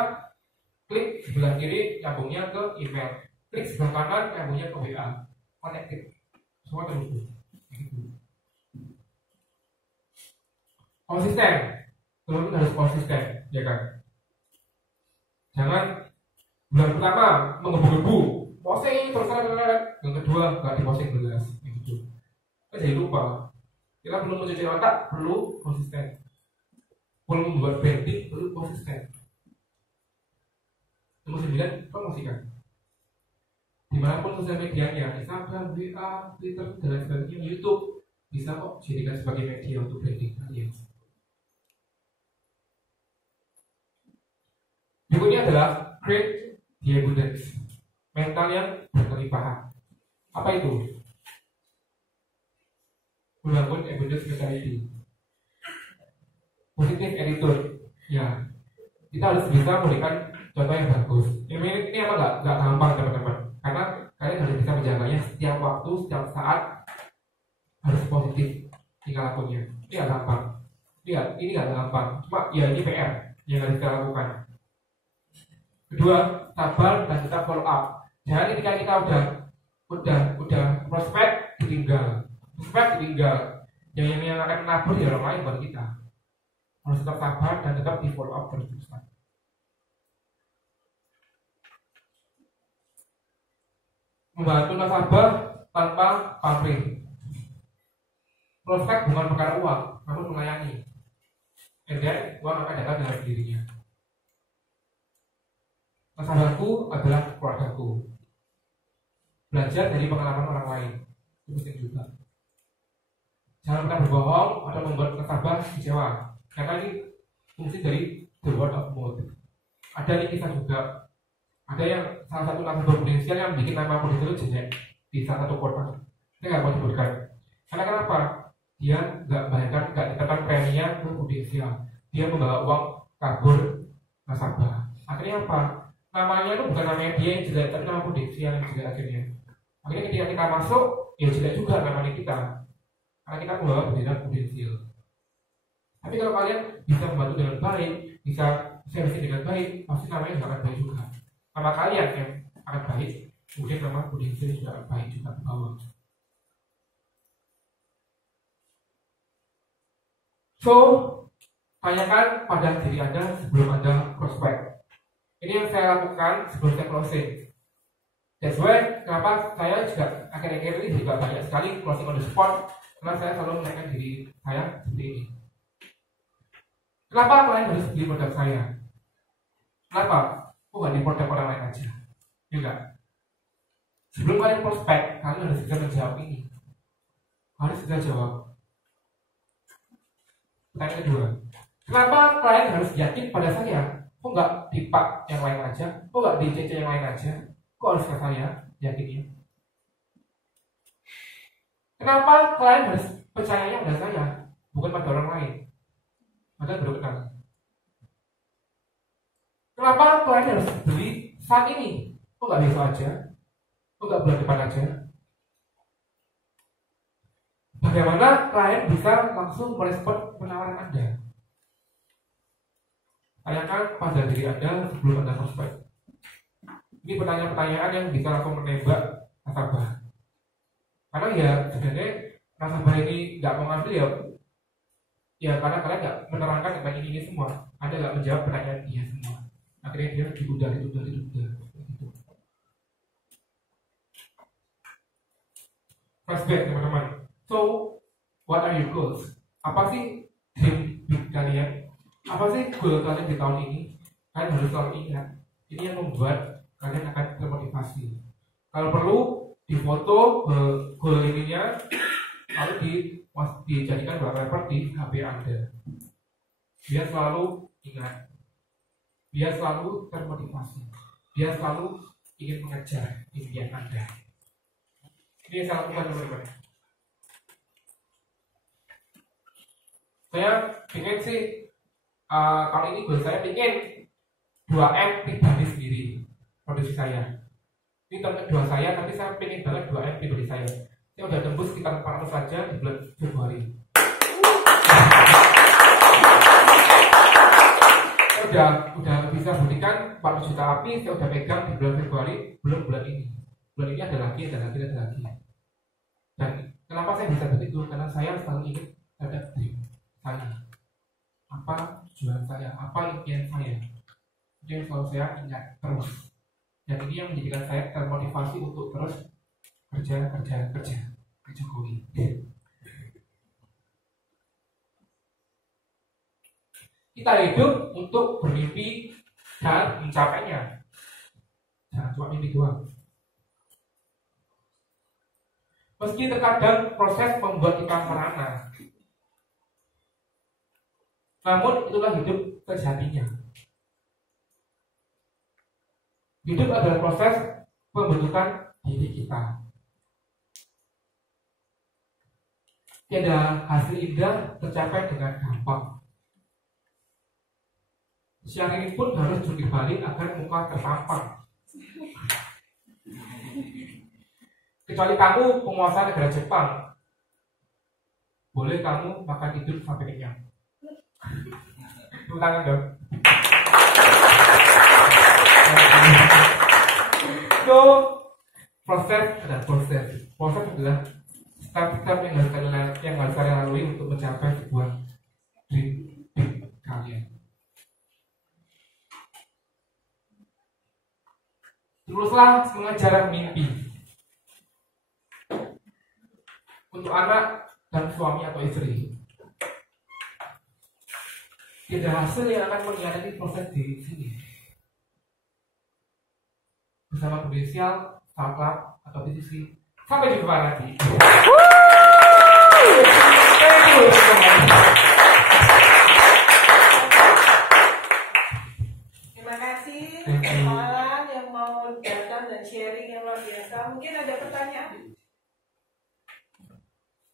klik sebelah kiri nyambungnya ke email, klik sebelah kanan nyambungnya ke WA, connected, semua terhubung. konsisten. Teman-teman harus konsisten, ya kan? Jangan bulan pertama menggebu-gebu, posting terus yang kedua nggak diposting belas, gitu. Kita jadi lupa. Kita belum mencuci otak, perlu konsisten. Perlu membuat branding, perlu konsisten. Nomor 9, promosikan. Dimanapun sosial medianya, Instagram, WA, Twitter, dan lain sebagainya, YouTube, bisa kok jadikan sebagai media untuk branding kalian. Berikutnya adalah create the abundance, mental yang berkelimpahan. Apa itu? Membangun abundance mentality, positive attitude. Ya, kita harus bisa memberikan contoh yang bagus. Ini apa nggak gampang teman-teman, karena kalian harus bisa menjaganya setiap waktu, setiap saat harus positif tingkah lakunya. Ini nggak gampang. Ini nggak gampang. Cuma ya ini PR yang harus kita lakukan. Kedua, sabar dan tetap follow up. Jangan ketika kita udah prospek ditinggal, yang akan nabur di orang lain buat kita. Harus tetap sabar dan tetap di follow up terus. Membantu nasabah tanpa pamrih. Prospek bukan perkara uang, namun melayani. And then uang akan datang dengan dirinya. Nasabahku adalah keluargaku. Belajar dari pengalaman orang lain itu penting juga. Jangan pernah berbohong atau membuat nasabah kecewa, karena ini fungsi dari the word of mouth. Ada nih kisah juga. Ada yang salah satu nasabah potensial yang bikin nama potensial itu jelek di salah satu kota. Saya nggak mau sebutkan. Karena kenapa? Dia nggak ditekan preminya ke potensial. Dia membawa uang kabur nasabah. Akhirnya apa? Namanya itu bukan namanya dia yang jelek, tapi nama potensial yang jelek akhirnya. Akhirnya ketika kita masuk, ya jelek juga namanya kita. Karena kita membawa bendera potensial. Tapi kalau kalian bisa membantu dengan baik, bisa servisi dengan baik, pasti namanya juga akan baik juga. Nama kalian yang akan baik, kemudian nama potensial juga akan baik juga ke bawah. So, tanyakan pada diri Anda sebelum Anda prospek. Ini yang saya lakukan sebelum saya closing. That's why kenapa saya juga akhir-akhir ini juga banyak sekali closing on the spot, karena saya selalu menanyakan diri saya seperti ini. Kenapa kalian harus beli produk saya? Kenapa? Kok nggak di produk orang lain aja? Juga. Sebelum kalian prospek, kalian harus bisa menjawab ini. Harus bisa jawab. Pertanyaan kedua, kenapa kalian harus yakin pada saya? Kok nggak di Pak yang lain aja? Kok nggak di CC yang lain aja? Kok harus ke saya yakinnya? Kenapa kalian harus percayanya pada saya, bukan pada orang lain? Padahal baru kenal. Kenapa kalian harus beli saat ini? Kok nggak besok aja? Kok nggak bulan depan aja? Bagaimana kalian bisa langsung merespon penawaran Anda? Tanyakan pada diri Anda sebelum Anda prospek. Ini pertanyaan-pertanyaan yang bisa langsung menembak nasabah. Karena ya sebenarnya nasabah ini nggak mau ngambil ya karena kalian nggak menerangkan tentang ini semua. Anda nggak menjawab pertanyaan dia semua. Akhirnya dia ditunda. Prospek teman-teman. So, what are your goals? Apa sih dream big kalian? Apa sih goal kalian di tahun ini? Kalian harus selalu ingat. Ini yang membuat kalian akan termotivasi. Kalau perlu, difoto goal ininya, lalu dijadikan wallpaper di HP Anda. Biar selalu ingat. Biar selalu termotivasi. Biar selalu ingin mengejar impian Anda. Ini yang saya lakukan teman-teman. Saya ingin sih kali ini goal saya ingin 2M pribadi sendiri produksi saya. Ini target 2 saya, tapi saya ingin banget 2M pribadi saya. Saya udah tembus sekitar 400 saja di bulan Februari. Saya udah bisa buktikan 400 juta api, saya udah pegang di bulan Februari, belum bulan ini. Bulan ini ada lagi. Dan kenapa saya bisa begitu? Karena saya selalu ingin ada dream saya. apa impian saya. Itu yang selalu saya ingat terus. Dan ini yang menjadikan saya termotivasi untuk terus kerja ke Jokowi. Kita hidup untuk bermimpi dan mencapainya. Jangan cuma mimpi doang. Meski terkadang proses membuat kita merana, namun itulah hidup sejatinya. Hidup adalah proses pembentukan diri kita. Tiada hasil indah tercapai dengan gampang. Siang ini pun harus jungkir balik agar muka tertampang. Kecuali kamu penguasa negara Jepang, boleh kamu makan tidur sampai kenyang. Tepuk tangan dong. So, proses adalah proses. Proses adalah step-step yang harus kalian lalui untuk mencapai sebuah dream kalian. Teruslah mengejar mimpi. Untuk anak dan suami atau istri, tidak hasil yang akan mengkhianati proses diri sendiri. Bersama Indonesia, startup atau bisnis. Sampai jumpa lagi. Terima kasih Malang yang mau datang dan sharing yang luar biasa. Mungkin ada pertanyaan?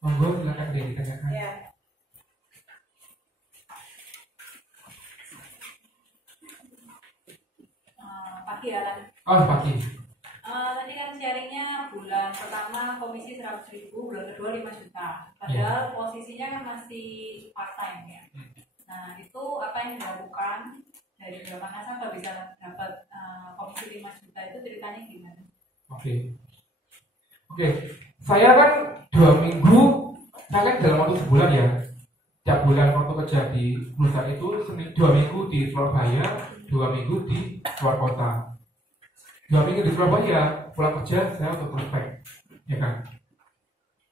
Monggo silakan ditanyakan. Ya. Pagi Alan. Oh, pagi. Tadi kan sharingnya bulan pertama komisi 100.000, bulan kedua 5 juta. Padahal posisinya kan masih part time ya. Nah itu apa yang dilakukan dari bulan mana sampai bisa dapat komisi 5 juta itu ceritanya gimana? Oke. Saya kan 2 minggu, saya kan dalam waktu sebulan ya. Tiap bulan waktu kerja di perusahaan itu 2 minggu di Surabaya, 2 minggu di luar kota. 2 minggu di Surabaya, pulang kerja saya untuk prospek, ya kan.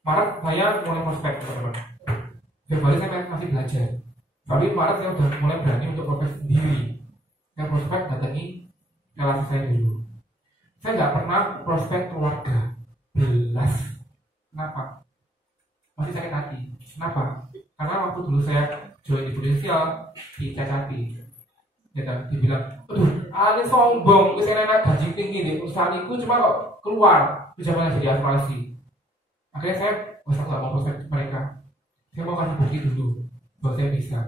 Maret saya mulai prospek, teman-teman. Februari saya masih belajar. Tapi Maret saya udah mulai berani untuk prospek sendiri. Saya prospek datangi relasi saya dulu. Saya nggak pernah prospek keluarga, belas. Kenapa? Masih sakit hati. Kenapa? Karena waktu dulu saya join di Prudential, dicacati. Ya kan, dibilang, aduh, ini sombong, saya enak gaji tinggi nih, usahaku cuma kok keluar, jangan jadi asuransi. Akhirnya saya nggak mau prospek mereka. Saya mau kasih bukti dulu bahwa saya bisa.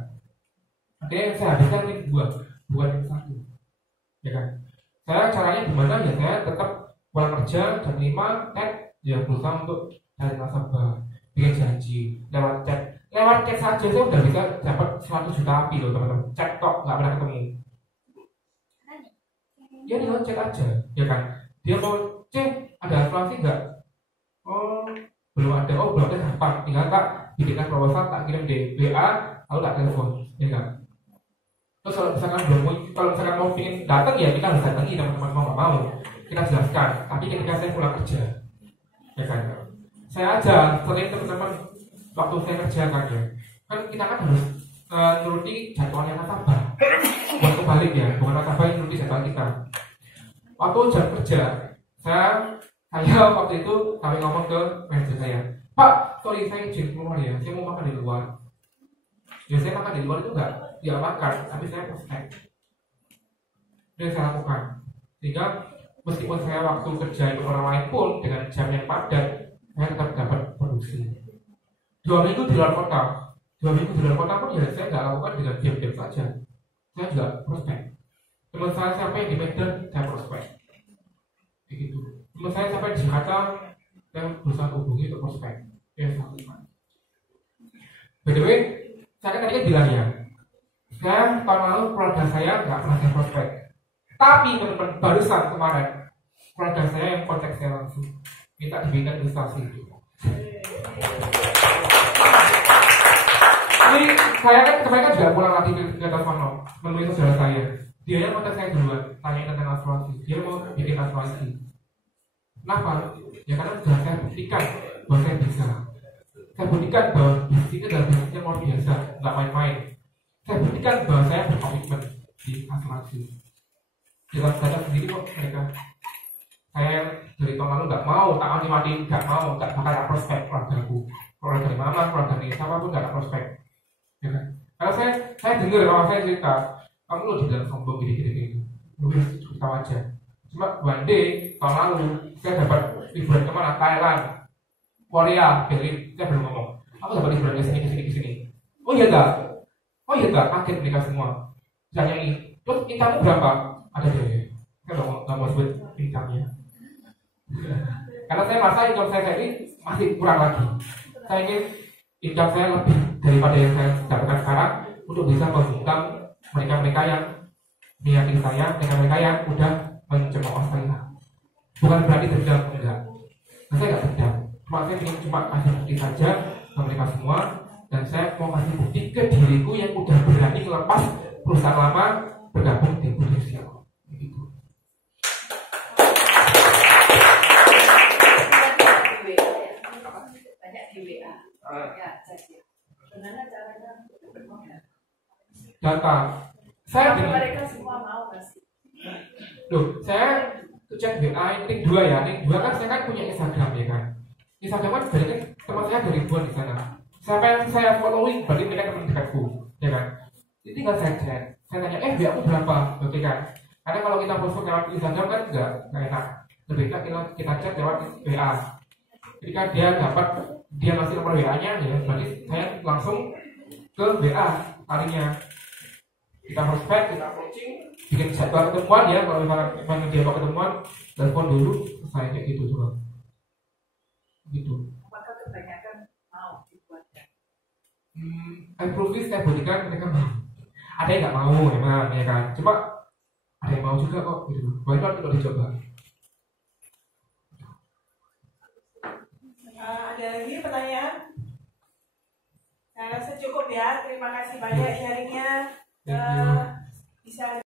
Akhirnya saya habiskan ini bukan yang satu, ya kan. Saya caranya gimana ya? Saya tetap pulang kerja jam 5, ya berusaha untuk cari nasabah, bikin janji, lewat chat saja saya udah bisa dapat 100 juta api loh teman-teman. Chat kok nggak pernah ketemu. Ya lewat chat aja, ya kan. Dia mau cek ada asuransi nggak? Oh belum ada. Oh belum ada, gampang. Tinggal tak bikinkan proposal, tak kirim di WA, lalu tak telepon, ya kan. Terus kalau misalkan mau pingin datang ya kita harus datangi, teman-teman mau nggak mau kita jelaskan. Tapi ketika saya pulang kerja, ya kan, saya aja sering teman-teman waktu saya kerja kan ya, kan kita kan harus nuruti jadwalnya nasabah. Bukan kebalik ya, bukan nasabah yang nuruti jadwal kita. Waktu jam kerja, saya waktu itu kami ngomong ke manajer saya, Pak, sorry saya izin keluar ya, saya mau makan di luar. Ya saya makan di luar itu enggak diamankan, tapi saya prospek. Dan saya lakukan. Sehingga meskipun saya waktu kerja itu orang lain pun dengan jam yang padat, saya tetap dapat produksi. 2 minggu di luar kota. 2 minggu di luar kota pun ya saya nggak lakukan dengan diam-diam saja. Saya juga prospek. Teman saya sampai di Medan, saya prospek. Begitu. Teman saya sampai di Jakarta, saya berusaha hubungi untuk prospek. Ya, saya lakukan. By the way, saya kan tadi bilang ya, saya tahun lalu keluarga saya nggak pernah saya prospek. Tapi teman-teman barusan kemarin keluarga saya yang kontak saya langsung minta diberikan ilustrasi itu. Jadi saya kan kemarin juga pulang lagi ke Tasmano. menemui saudara saya. Dia yang kontak saya duluan, tanyain tentang asuransi. Dia mau bikin asuransi. Kenapa? Ya karena sudah saya buktikan bahwa saya bisa. Saya buktikan bahwa bisnis ini adalah bisnis yang luar biasa, nggak main-main. Saya buktikan bahwa saya berkomitmen di asuransi. Jelas saja sendiri kok mereka. Saya dari tahun lalu nggak mau, tak mati-mati nggak mau, nggak bakal ada prospek keluargaku. Keluarga dari mama, keluarga dari siapapun nggak ada prospek. Ya kan? Karena saya dengar orang saya cerita, kamu lo dibilang sombong gini-gini. Mungkin tahu aja. Cuma one day tahun lalu saya dapat liburan kemana? Thailand, Korea, Berlin. Saya belum ngomong. Aku dapat liburan ke sini. Oh iya enggak, kaget mereka semua. Saya nyanyi. Terus income berapa? Ada deh. Saya nggak mau sebut income-nya. Karena saya merasa income saya ini masih kurang lagi. Saya ingin income saya lebih daripada yang saya dapatkan sekarang untuk bisa membungkam mereka-mereka yang meyakini saya, mereka-mereka yang udah mencemooh saya. Bukan berarti dendam, enggak. Nah, saya nggak dendam. Saya ingin cuma kasih bukti saja ke mereka semua, dan saya mau kasih bukti ke diriku yang udah berani melepas perusahaan lama bergabung di Indonesia. Begitu. Banyak di WA. Ya, saja. Gimana caranya Data. Saya mereka semua mau kasih. Loh, saya cek WA link 2 ya. Link 2 kan saya kan punya Instagram ya kan. Instagram kan banyak kan teman saya ada ribuan di sana. Siapa yang saya following berarti mereka teman dekatku, ya kan. Jadi tinggal saya cek. Saya tanya, WA aku berapa? Oke kan. Karena kalau kita post lewat Instagram kan nggak enak. Lebih baik kita cek lewat WA. Ketika dia masih nomor WA-nya ya, berarti saya langsung ke WA tadinya. Kita prospek, kita approaching, bikin jadwal ketemuan ya. Kalau misalnya dia mau ketemuan, telepon dulu, selesai kayak gitu juga. Gitu. Apakah kebanyakan mau dibuatnya? I prove this, saya buktikan mereka mau. Ada yang nggak mau memang ya kan. Cuma ada yang mau juga kok gitu. Why not kalau dicoba? Ada lagi pertanyaan? Saya rasa cukup ya. Terima kasih banyak sharingnya. Thank you. Bisa